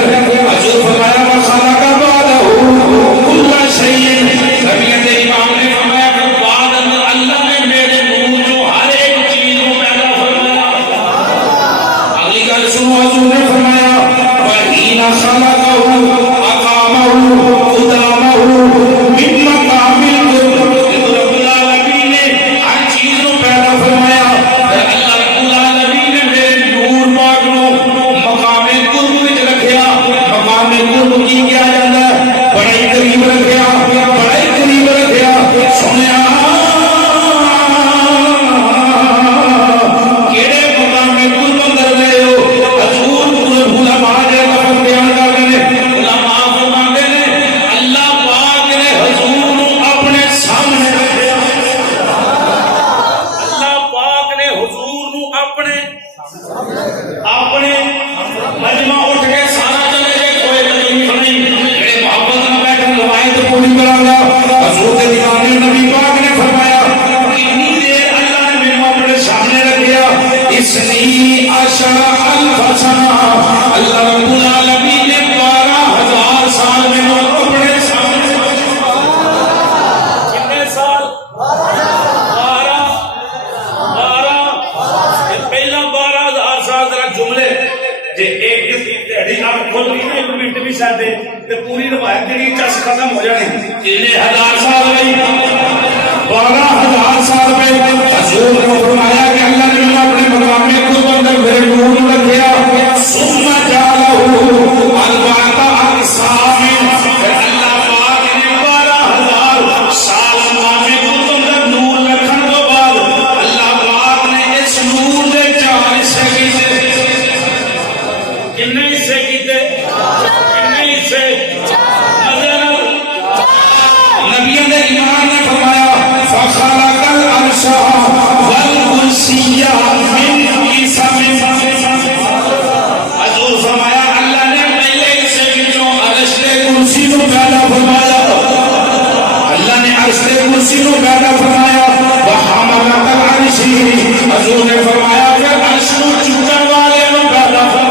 حضور فرمایا وخلق بعدہ کل شیء، نبی امام نے فرمایا کہ بعد اندر اللہ نے میرے نور جو ہر ایک چیز کو پیدا فرمایا۔ اگلی گل سنو، حضور نے فرمایا وَحِينَ خَلَقَهُ أَقَامَهُ قُدَامَهُ مِن مَقَامِ الْقُرْبِ، رب العالمین نے ہر چیز کو پیدا فرمایا، اللہ رب العالمین نے میرے نور پاک نو مقام قرب وچ رکھیا۔ مقام قرب کی کیا جاندا ہے؟ بڑا ہی قریب رکھیا، بڑا ہی قریب رکھیا۔ سنیا کیڑے مقام قرب اندر گئے ہو؟ حضور علماء نے لفظ بیان کر رہے ہیں، علماء فرماتے ہیں اللہ پاک نے حضور نو اپنے سامنے رکھیا، اللہ پاک نے حضور نو اپنے مجمع اٹھ کے سارا چلے گئے، کوئی تکلیف نہیں، میرے محبت نہ بیٹھے روایت پوری کرا گا۔ حضور کے دیوانے نبی پاک نے فرمایا اتنی دیر اللہ نے میرے اپنے سامنے رکھیا، اس لیے عشر الف سنہ، اللہ رب العالمین نے 12,000 سال میں اپنے سامنے رکھیا۔ کتنے سال؟ 12 پہلا 12,000 سال۔ ذرا جملے جی ایک تیڑی آپ کھول لی ایک منٹ بھی شاید تے پوری روایت جڑی چس ختم ہو جانی۔ کتنے ہزار سال ہوئی؟ 12,000 سال میں حضور نے فرمایا کہ اللہ نے اپنے مقام قرب اندر میرے نور رکھیا، ثم جعلہ اربعۃ اقسام، اللہ پاک نے 12,000 سال مقام قرب اندر نور رکھن تو بعد اللہ پاک نے اس نور دے 4 حصے کیتے۔ کتنے حصے کیتے؟ کتنے حصے؟ نبی ایمان نے فرمایا فخلق العرش والکرسی من قسم، حضور فرمایا اللہ نے پہلے حصے وچوں عرش تے کرسی نو پیدا فرمایا، اللہ نے عرش تے کرسی نو پیدا فرمایا، وحملت العرش، حضور نے فرمایا کہ عرش نو چکن والے نو پیدا فرمایا۔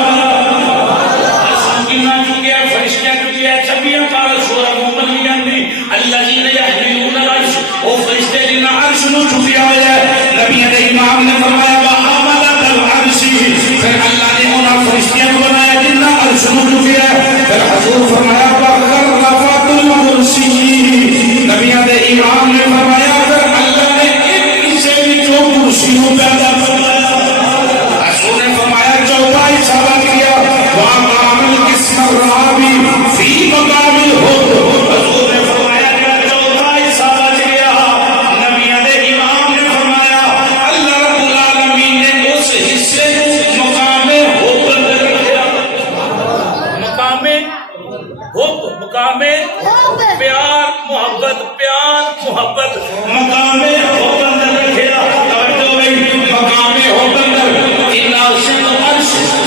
نبی امام نے فرمایا وحملت العرش، پھر اللہ نے انہاں فرشتیاں کو بنایا جنہاں عرش نو چکیا ہے، پھر حضور فرمایا وغرفت الکرسی، نبی امام نے فرمایا پھر اللہ نے ایک حصے وچوں کرسی نو پیدا فرمایا، حضور نے فرمایا چوتھا حصہ بن گیا وقام القسم الرابع فی مقام الحب، حضور نے فرمایا چوتھا حصہ بن گیا، نبی امام نے فرمایا اللہ رب العالمین نے اس حصے مقام حب اندر رکھا، مقام حب، مقام پیار محبت، پیار محبت، مقام حب اندر رکھا۔ توجہ بھائی، مقام حب اندر عرش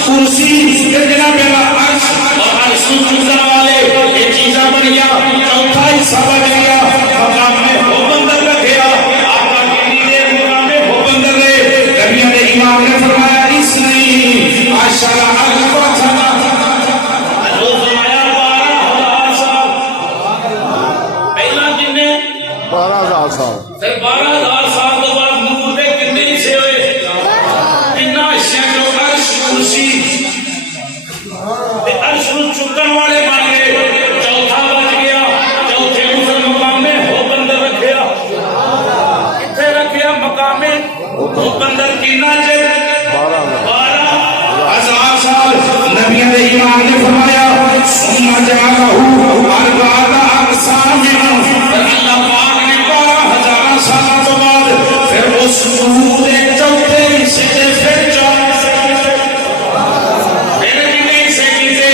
کرسی جناب عرش اور عرش چوزن والے یہ چیزاں بنیا، چوتھا حصہ بن گیا مقام حب اندر رکھا۔ آقا کی دیر مقام حب اندر رہے، نبی امام نے فرمایا اس لیے عشر الف سنہ، حضور فرمایا 12,000 سال۔ پہلا کتنے؟ 12,000 سال۔ پھر 12,000 سال تو بعد نور دے کتنے حصے ہوئے؟ تین حصے جو عرش کرسی عرش نو چکن والے بن گئے، چوتھا بچ گیا، چوتھے کو پھر مقام حب اندر رکھیا۔ کتنے رکھیا؟ مقام حب اندر۔ کتنا چر؟ 12,000 سال۔ نبی امام نے فرمایا ثم جعلہ اربعۃ اقسام، اللہ پاک نے 12,000 سال تو بعد پھر اس سجود چوتھے حصے سے پھر 4 حصے پھر کتنے حصے کیتے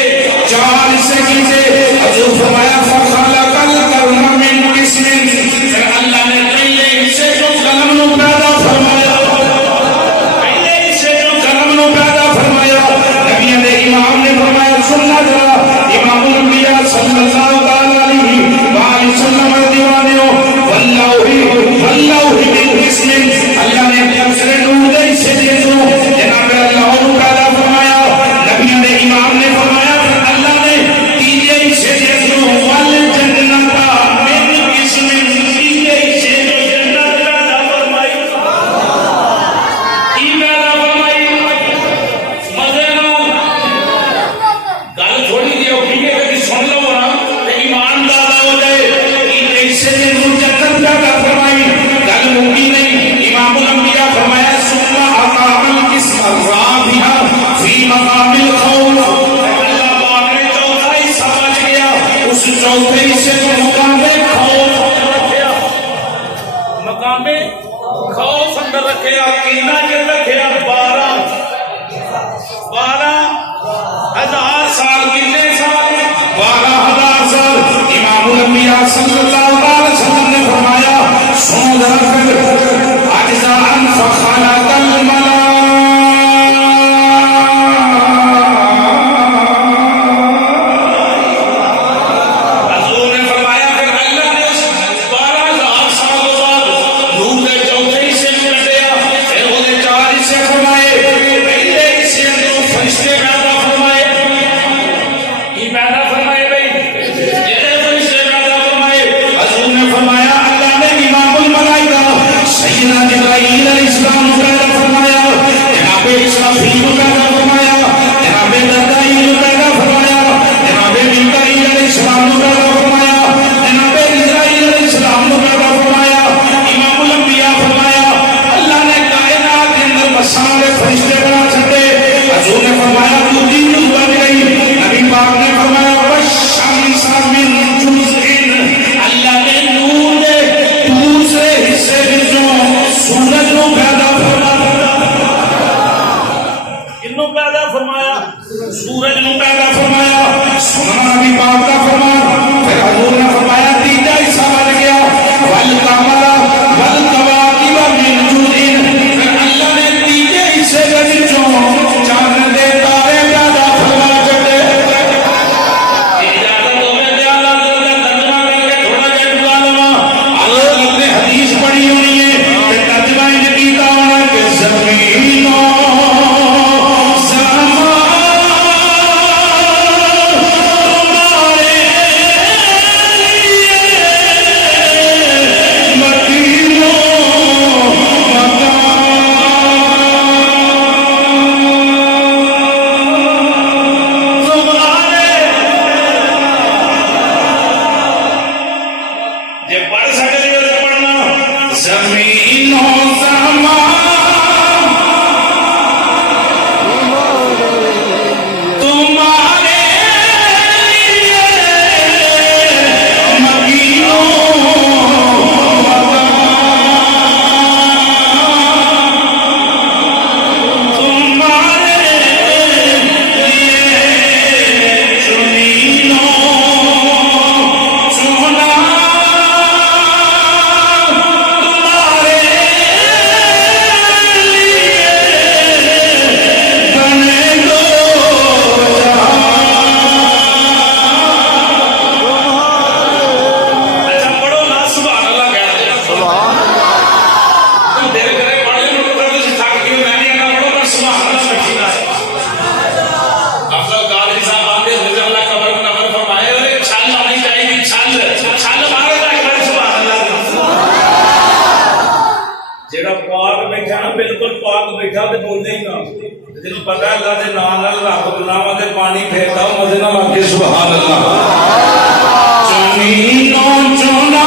4 حصے کیتے حضور فرمایا فخلق القلم من قسم پھر اللہ نے پہلے حصے کو قلم نو پیدا فرمایا پہلے حصے کو قلم نو پیدا فرمایا نبی نے امام نے فرمایا سننا ذرا امام الانبیاء صلی اللہ علیہ وآلہ وسلم دیوانیوں واللہ من قسم اللہ نے اپنے افسر نور دے حصے دیے تو جناب اللہ نو پیدا فرمایا نبی نے امام نے فرمایا پھر اللہ نے تیجے حصے دیے تو والجنت من قسم تیجے حصے جو جنت پیدا فرمائی کی پیدا فرمائی مزے نال گل تھوڑی جی اوکھی ہے کہ سن لو نا ایمان دار ہو جائے تیجے حصے دے نور جنت پیدا فرمائی گل مکی نہیں امام الانبیاء فرمایا ثم اقام القسم الرابع فی مقام الخوف اللہ پاک نے چوتھا حصہ بچ گیا اس چوتھے حصے کو مقام خوف رکھیا مقام خوف اندر رکھیا کینا کے رکھیا 12,000 سال کتنے سال 12,000 سال امام الانبیاء صلی اللہ علیہ وسلم نے فرمایا سن ذرا پھر اجزاء فخلق الملائکہ حضور نے فرمایا پھر اللہ نے اس 12,000 سال بعد نور دے چوتھے حصے میں کٹیا پھر وہ 4 حصے فرمائے پہلے حصے اندروں فرشتے پیدا فرمائے کی پیدا فرمائے بھائی جڑے فرشتے پیدا فرمائے حضور نے فرمایا اللہ نے امام الملائکہ سیدنا جبرائیل علیہ السلام کو پیدا فرمایا جناب اسرافیل کو پیدا فرمایا جناب دردائیل کو پیدا فرمایا جناب میکائیل علیہ السلام کو پیدا فرمایا جناب اسرائیل علیہ السلام کو پیدا فرمایا امام الانبیاء فرمایا اللہ نے کائنات کے اندر مسالے فرشتے بنا چھٹے حضور نے فرمایا تو دین بن گئی نبی پاک نے فرمایا والشمس من جزء اللہ نے نور دے دوسرے حصے جو سورج نو پیدا فرمایا کنوں پیدا فرمایا سورج نو پیدا فرمایا سننا نبی پاک کا فرمان پھر حضور نے فرمایا تیجا حصہ بن گیا والقمر والکواکب من جزء پھر اللہ نے تیجے حصے کے وچوں چاند دے تارے پیدا فرما چھڈے اجازت ہوے تے اللہ تعالی ترجمہ کر کے تھوڑا جہا دعا لواں اللہ نے حدیث پڑھی ہونی ہے تے ترجمہ یہ کیتا ہونا کہ زمینوں بیٹھا تے بولنے ہی نہ جن پتہ ہے اللہ دے نام نال رب گناہاں تے پانی پھیردا مزے نال آکھے سبحان اللہ زمینوں چونا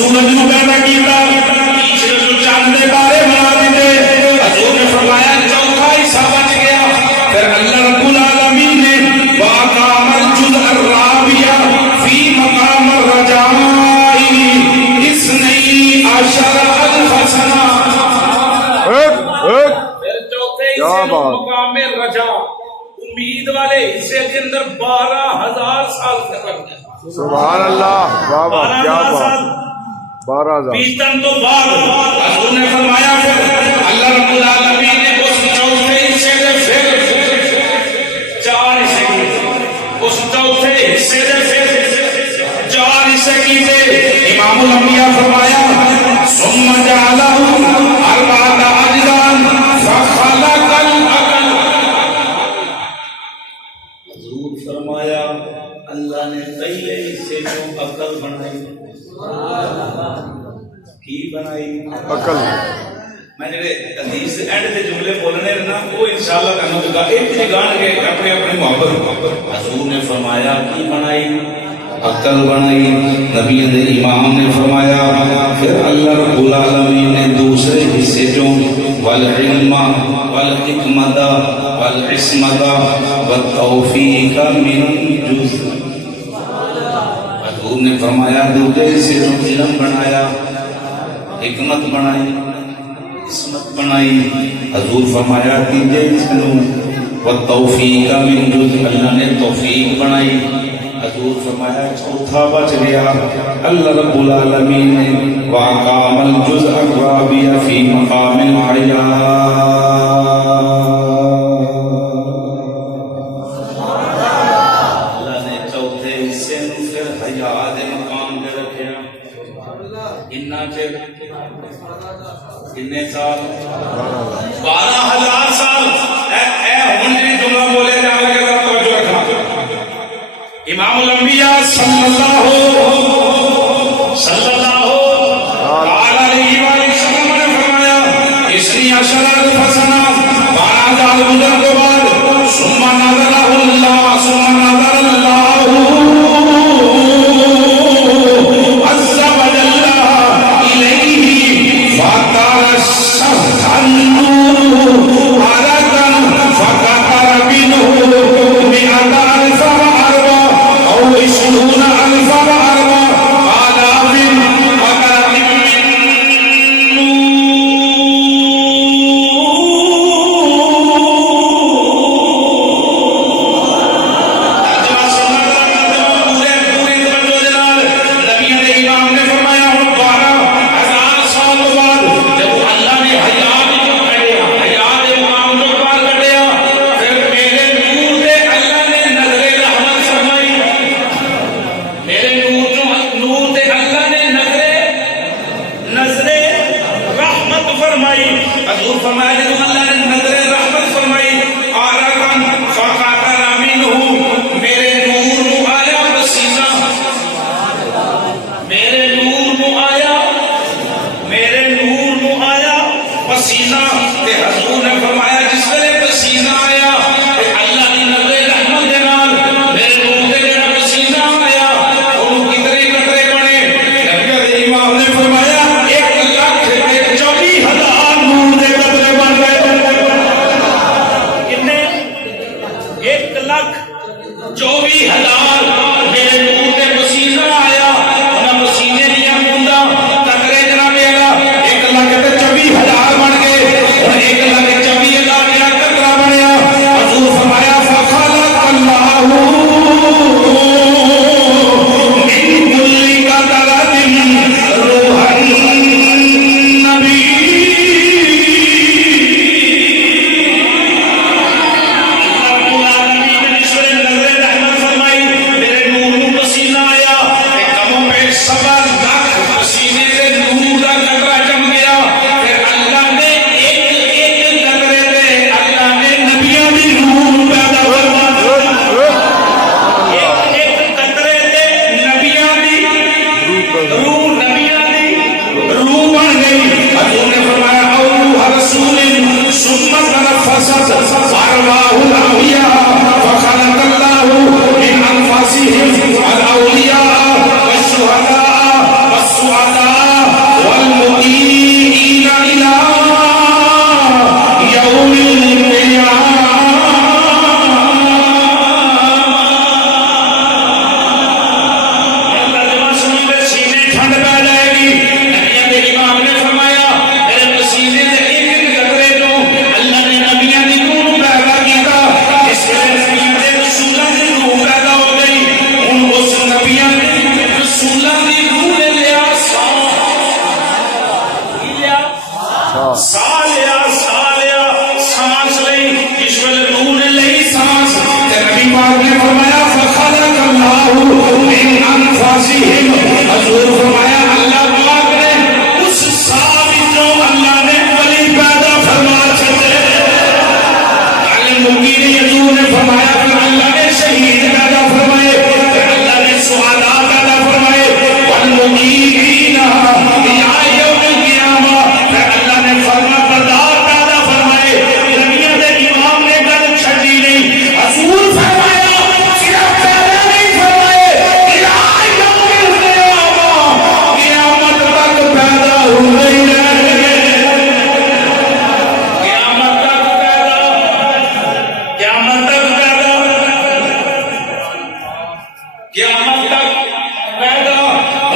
سورج کو پیدا کیتا تیسرے جو چاند دے بارے بنا دیتے حضور نے فرمایا چوتھا حصہ بچ گیا پھر اللہ رب العالمین نے وَأَقَامَ الْجُزْءَ الرَّابِعَ فِي مَقَامِ الرَّجَاءِ اثْنَيْ عَشَرَ أَلْفَ سَنَةٍ پھر چوتھے کیا حصے بات۔ مقام رجا امید والے حصے کے اندر 12,000 سال تک سبحان اللہ، واہ واہ، کیا 12,000 بات، سال 12,000 بیتن تو بعد حضور نے فرمایا پھر اللہ رب العالمین نے اس چوتھے حصے سے پھر 4 حصے کیے اس چوتھے حصے سے پھر 4 حصے کیے امام الانبیاء فرمایا ثم جعلہ اربعۃ اجزاء فخلق العقل حضور فرمایا اللہ نے پہلے حصے کو عقل بنائی کی بنائی عقل میں نے حدیث اینڈ تے جملے بولنے نا وہ انشاءاللہ تانوں دکھا ایک دی گان کے اپنے اپنے محبت حضور نے فرمایا کی بنائی عقل بنائی نبی دے امام نے فرمایا پھر اللہ رب العالمین نے دوسرے حصے جو والعلم والحکمت والعصمت والتوفیق من جزء حضور نے فرمایا دوسرے حصے جو علم بنایا حکمت بنائی عصمت بنائی حضور فرمایا تیجے حصے والتوفیق من جزء اللہ نے توفیق بنائی حضور فرمایا چوتھا بچ گیا اللہ رب العالمین نے وَأَقَامَ الْجُزْءَ الرَّابِعَ فِي مَقَامِ الْحَيَاءِ اللہ نے چوتھے حصے نو پھر حیا دے مقام تے رکھیا کتنا چر کتنے سال 12,000 سال اے ہن جی جملہ بولے جا لگے ذرا توجہ رکھنا امام الانبیاء صلی اللہ علیہ وسلم نے فرمایا اسنی عشر الف سنہ 12,000 گزر کے بعد ثم نظر اللہ عز وجل الیہ فاطر الشمس النور حرکا فقطر منه مئة الف وعشرون ألف وأربع آلاف وكلام من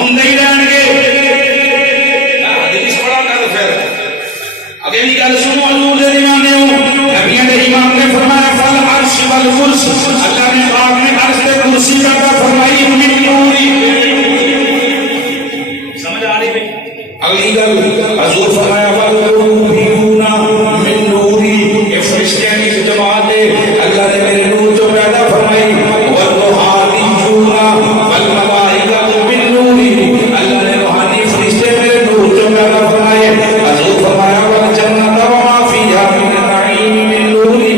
ہوندے ہی رہن گے. حدیث پڑھا کر پھر اگلی گل سنو. حضور دے دیوانے ہو نبیوں دے امام نے فرمایا فل عرش والکرسی, اللہ نے پاک نے عرش تے کرسی کا عطا فرمائی من نوری. سمجھ آ رہی ہے؟ اگلی گل حضور فرمایا والروحیون من نوری, یہ فرشتیاں کی جماعت ہے اللہ نے میرے نور جو پیدا فرمائی. والروحانیون والملائکۃ من نوری, اللہ نے روحانی فرشتے میرے نور جو پیدا فرمائے. حضور فرمایا والجنت وما فیہا من نعیم من نوری,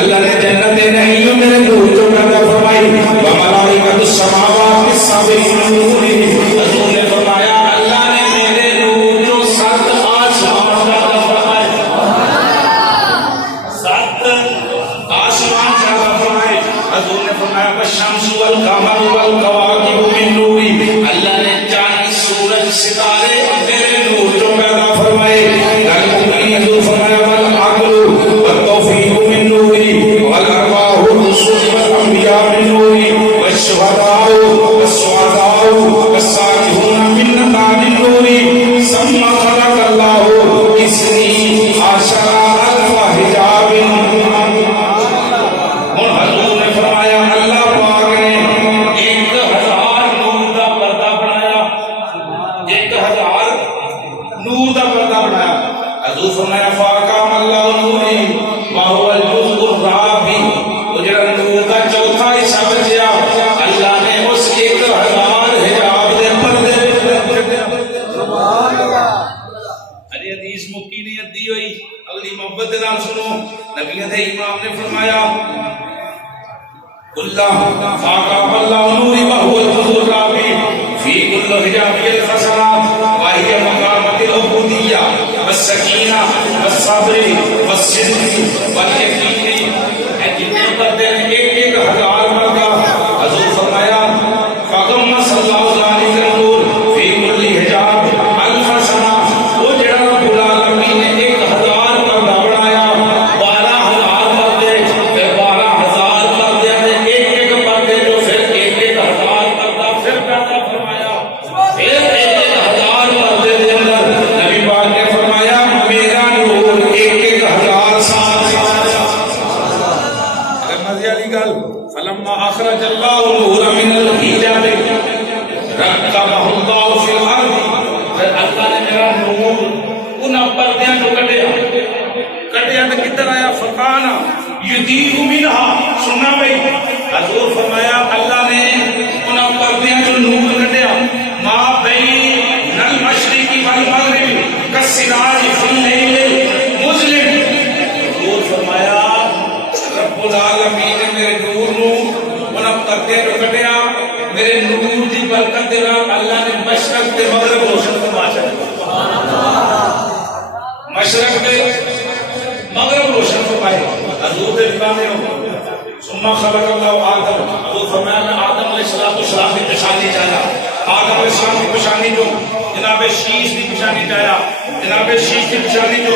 اللہ نے جنت نعیم میرے نور جو پیدا فرمائی. وملائکۃ السماوات السبع من نوری, حضور نے فرمایا اللہ نے میرے نور جو 7 آسمان پیدا فرمائے, 7 آسمان پیدا فرمائے. حضور نے فرمایا والشمس والقمر والکواکب من نوری, اللہ نے چاند سورج ستارے میرے نور جو پیدا فرمائے. حضور فرمایا والعقل والتوفیق من نوری, والارواح والرسل والانبیاء من نوری, والشہداء والسعداء والصالحون من نتاج نوری. ثم خلق اللہ اثنی عشر الف حجاب. اور حضور نے فرمایا اللہ پاک نے 1000 نور دا پردہ بنایا, 1000 نور دا پردہ بنایا. حضور فرمایا فاقام اللہ نوری وہو الجزء الرابع, وہ جڑا نور دا چوتھا حصہ بچیا اللہ نے اس 1000 حجاب دے پردے. ارے حدیث مکی نہیں ادھی ہوئی, اگلی محبت دے نال سنو. نبی دے امام نے فرمایا اللہ فاقام اللہ نوری وہو الجزء الرابع فی کل حجاب الفسرہ وہی مقامت العبودیہ والسکینہ والصبر والصدق والیقین. جتنے پردے ہیں 1000 پردہ. حضور فرمایا فغم صلی اللہ علیہ نور فی کل حجاب الف سنہ, وہ جڑا رب العالمین نے 1000 پردہ بنایا, 12000 پردے, پھر 12000 پردے میں ایک پردے جو پھر 1000 پردہ پھر پیدا فرمایا. پھر 1000 پردے دے اندر نبی پاک نے فرمایا میرا نور 1000 سال. اگر مزے والی گل فلما اخرج اللہ نور من الحجاب رکبہ اللہ فی الارض, پھر اللہ نے میرا نور ان پردیاں کو کٹیا تو کدھر آیا فکانا یضیء منہا. سننا بھائی, حضور فرمایا اللہ نے ان پردیاں جو نور کٹیا ما بین المشرق والمغرب کالسراج فی اللیل المظلم. حضور فرمایا رب العالمین نے میرے نور نو ان پردیاں جو کٹیا, میرے نور دی برکت دے نال اللہ نے مشرق تے مغرب روشن فرما چھڈیا. مشرق تے مغرب روشن فرمائے. حضور دے دیوانے ہو ثم خلق اللہ آدم, حضور فرمایا میں آدم علیہ السلام کی پیشانی چاہیا. آدم علیہ السلام کی پیشانی جو جناب شیش کی پیشانی چاہیا, جناب شیش کی پیشانی جو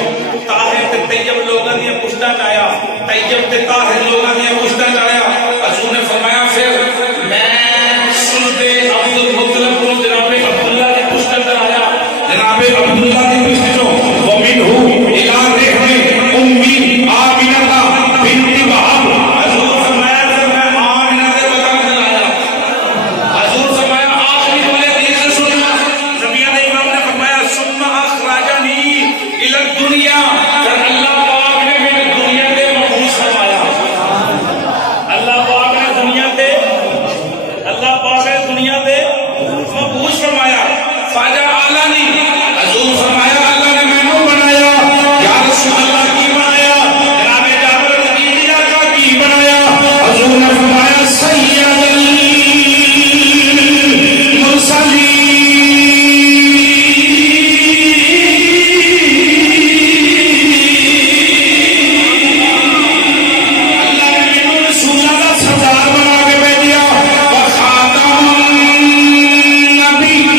طاہر تے طیب لوگاں دی پشتاں چاہیا, طیب تے طاہر لوگاں دی پشتاں چاہیا. حضور نے فرمایا پھر میں سلطے عبد المطلب کو جناب عبداللہ کی پشتاں چاہیا, جناب عبداللہ کی پشت جو ومنہ الی رحم امی آمنہ بنت وہب. حضور فرمایا پھر میں آمنہ دے بدن چلایا. حضور فرمایا آخری والے دن سے سننا. نبی نے امام نے فرمایا ثم اخرجنی الی الدنیا, پھر اللہ پاک نے میرے دنیا تے مبعوث فرمایا. اللہ پاک نے دنیا تے مبعوث فرمایا. فجعلنی, حضور فرمایا اللہ نے مینوں بنایا. یا رسول اللہ کی بنایا, جناب جابر رضی اللہ عنہ کی بنایا. حضور نے فرمایا سید المرسلین. اللہ نے مینوں رسول اللہ دا سردار بنا کے بھیجیا. وخاتم النبیین,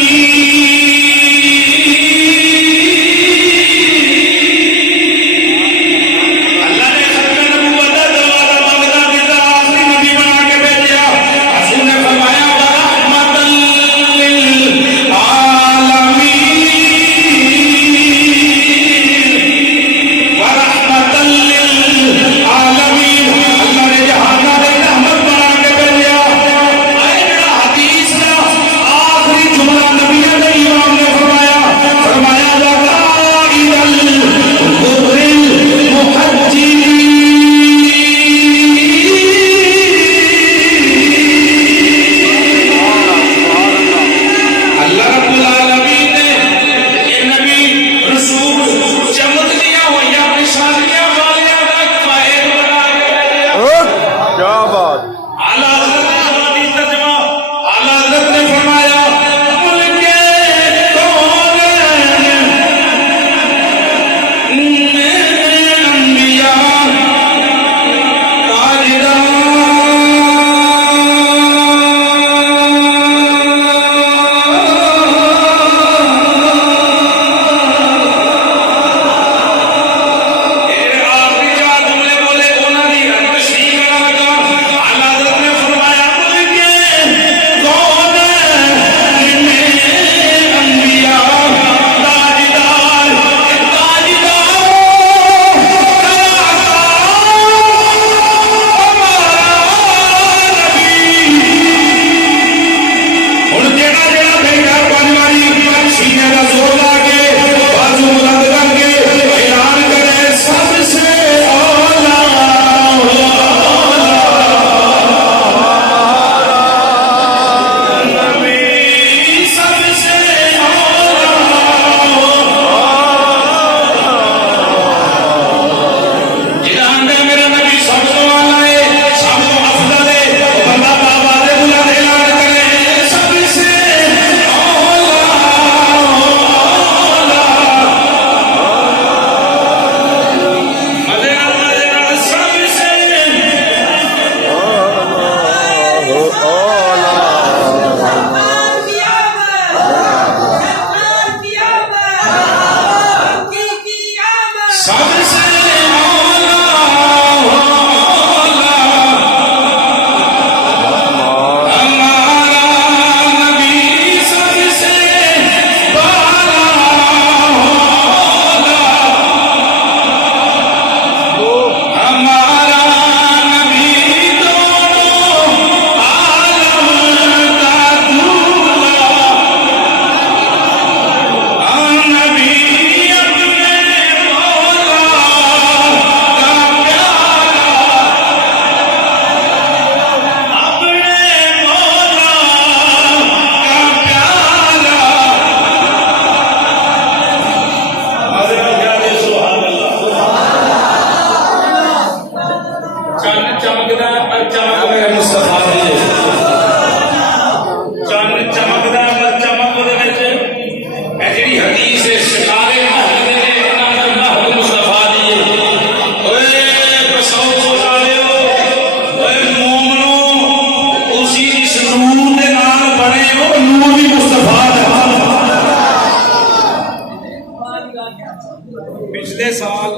پچھلے سال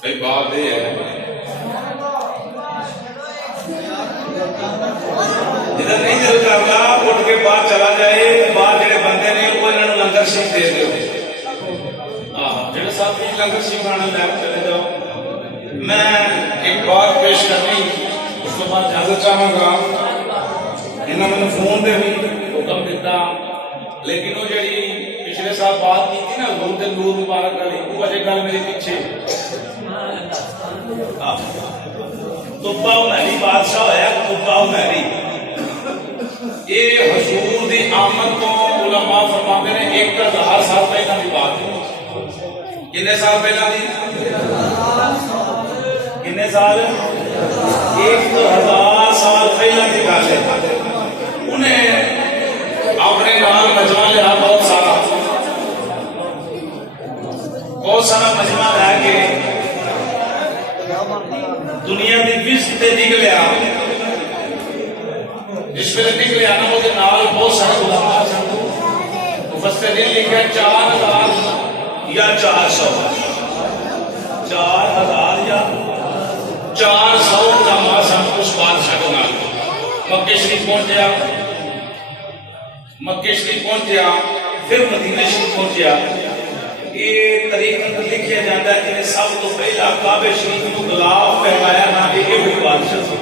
بھائی بات یہ ہے جدھر نہیں دل کرتا اٹھ کے باہر چلا جائے باہر جڑے بندے نے وہ انہوں نے لنگر شریف دے دیو جڑے ساتھ بھی لنگر شریف کھانا لے کے چلے جاؤ میں ایک بات پیش کرنی اس کے بعد اجازت چاہوں گا انہوں نے فون دے بھی حکم دیتا لیکن وہ جڑی پچھلے سال بات کی تھی نا حضور دے نور مبارک علی وہ اجے گل میرے پیچھے تبا میری بادشاہ ہوا تبا میری یہ حضور دی آمد کو علماء فرماتے ہیں 1000 سال پہلے کی بات ہے کتنے سال پہلے دی کتنے سال 1000 سال پہلے کی گل ہے انہیں اپنے نام مجمع لیا بہت سارا مجمع لے کے دنیا کی وسط تے نکلیا جس ویلے نکلیا نا وہ نال بہت سارے علماء سن مفسرین لکھا 4000 یا 400 4000 یا 400 علماء سن اس بادشاہ کے نال مکے شریف پہنچیا مکے شریف پہنچیا پھر مدینہ شریف پہنچیا یہ طریقہ لکھیا جاتا ہے کہ سب تو پہلا کعبہ شریف کو غلاف پہنایا نا یہ کوئی بادشاہ تھا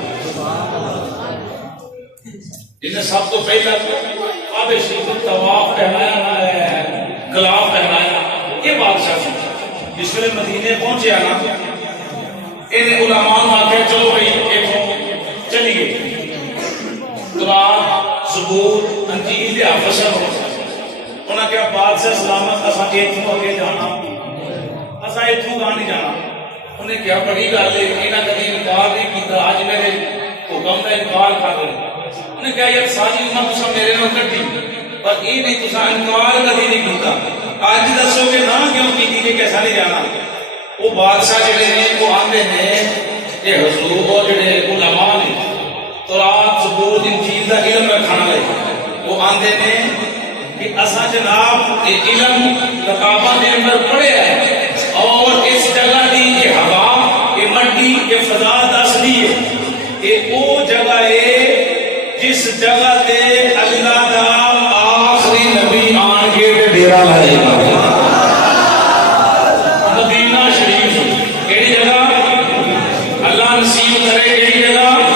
جس نے سب تو پہلا کعبہ شریف کو طواف پہنایا نا غلاف پہنایا یہ بادشاہ تھا جس میں مدینے پہنچیا نا ان علماء نے آخیا چلو بھائی ایک چلیے قرآن زبور انجیل یا فصل ہو انہاں کیا بادشاہ سلامت اساں ایتھوں اگے جانا اساں ایتھوں گاں نہیں جانا انہیں کیا بڑی گل ہے انہاں کبھی انکار نہیں کیتا اج میرے حکم کا انکار کر رہے انہیں کہا یار ساری امت تساں میرے نال کٹی پر یہ نہیں تساں انکار کبھی نہیں کیتا اج دسو کہ نہ کیوں کیتی کہ کیسا نہیں جانا وہ بادشاہ جڑے نے وہ آندے ہیں کہ حضور وہ جڑے علماء نے قرآن زبور انجیل دا علم رکھنا لے وہ آندے نے کہ اساں جناب یہ علم رقابہ دے اندر پڑے ہے اور اس جگہ دی یہ ہوا یہ مٹی یہ فضا دس دی ہے یہ وہ جگہ ہے جس جگہ تے اللہ دا آخری نبی آن کے ڈیرا لائے گا مدینہ شریف کیڑی جگہ اللہ نصیب کرے کیڑی جگہ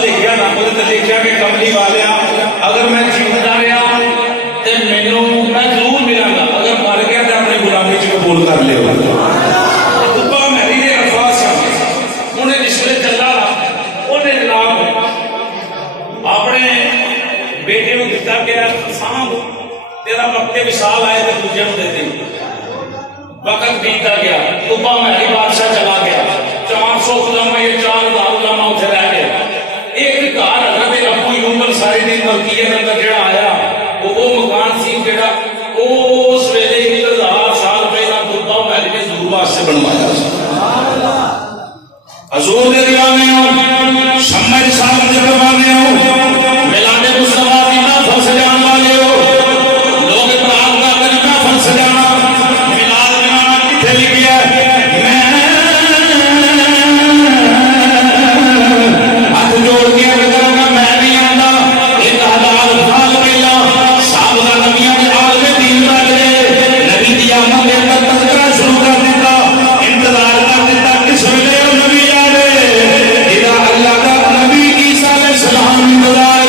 لکھیا نا وہ لکھیا کہ کملی والیا اگر میں جیوندا رہا تے مینوں میں ضرور ملاں گا اگر مر گیا تے اپنی غلامی چ قبول کر لیو تبا میری نے الفاظ سن انہیں جس ویلے چلا انہیں جناب اپنے بیٹے نو دتا گیا سانب تیرا وقت وصال آئے تے دوجے نو دے دے وقت بیتا گیا تبا میری بادشاہ چلا گیا 400 علماء یہ 4000 علماء اتنے رہ گئے ایک گھر حضرت ابو ایوب انصاری دی ملکیت اندر جڑا آیا وہ مکان سی جڑا اس ویلے 1000 سال پہلا تبا میری نے ضرور واسطے بنوایا حضور دے دیوانے شمع رسالت دے دیوانے میلاد مصطفیٰ دی محفل سجان والے لوگ اطراف کا طریقہ محفل سجانا میلاد منانا کتنے لکھیا ہے اللہ کا نبی عیسیٰ علیہ السلام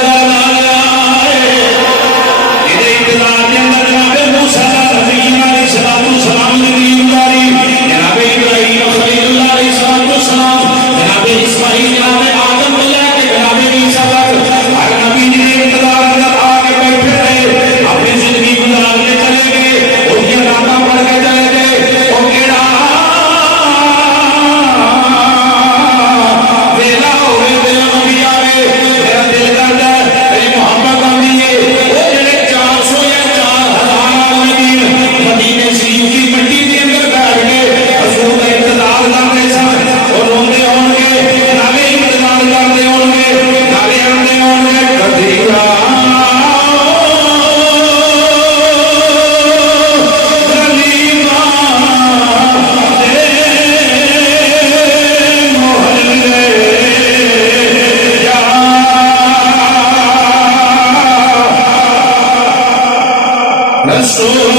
ساجا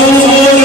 محسوس ہو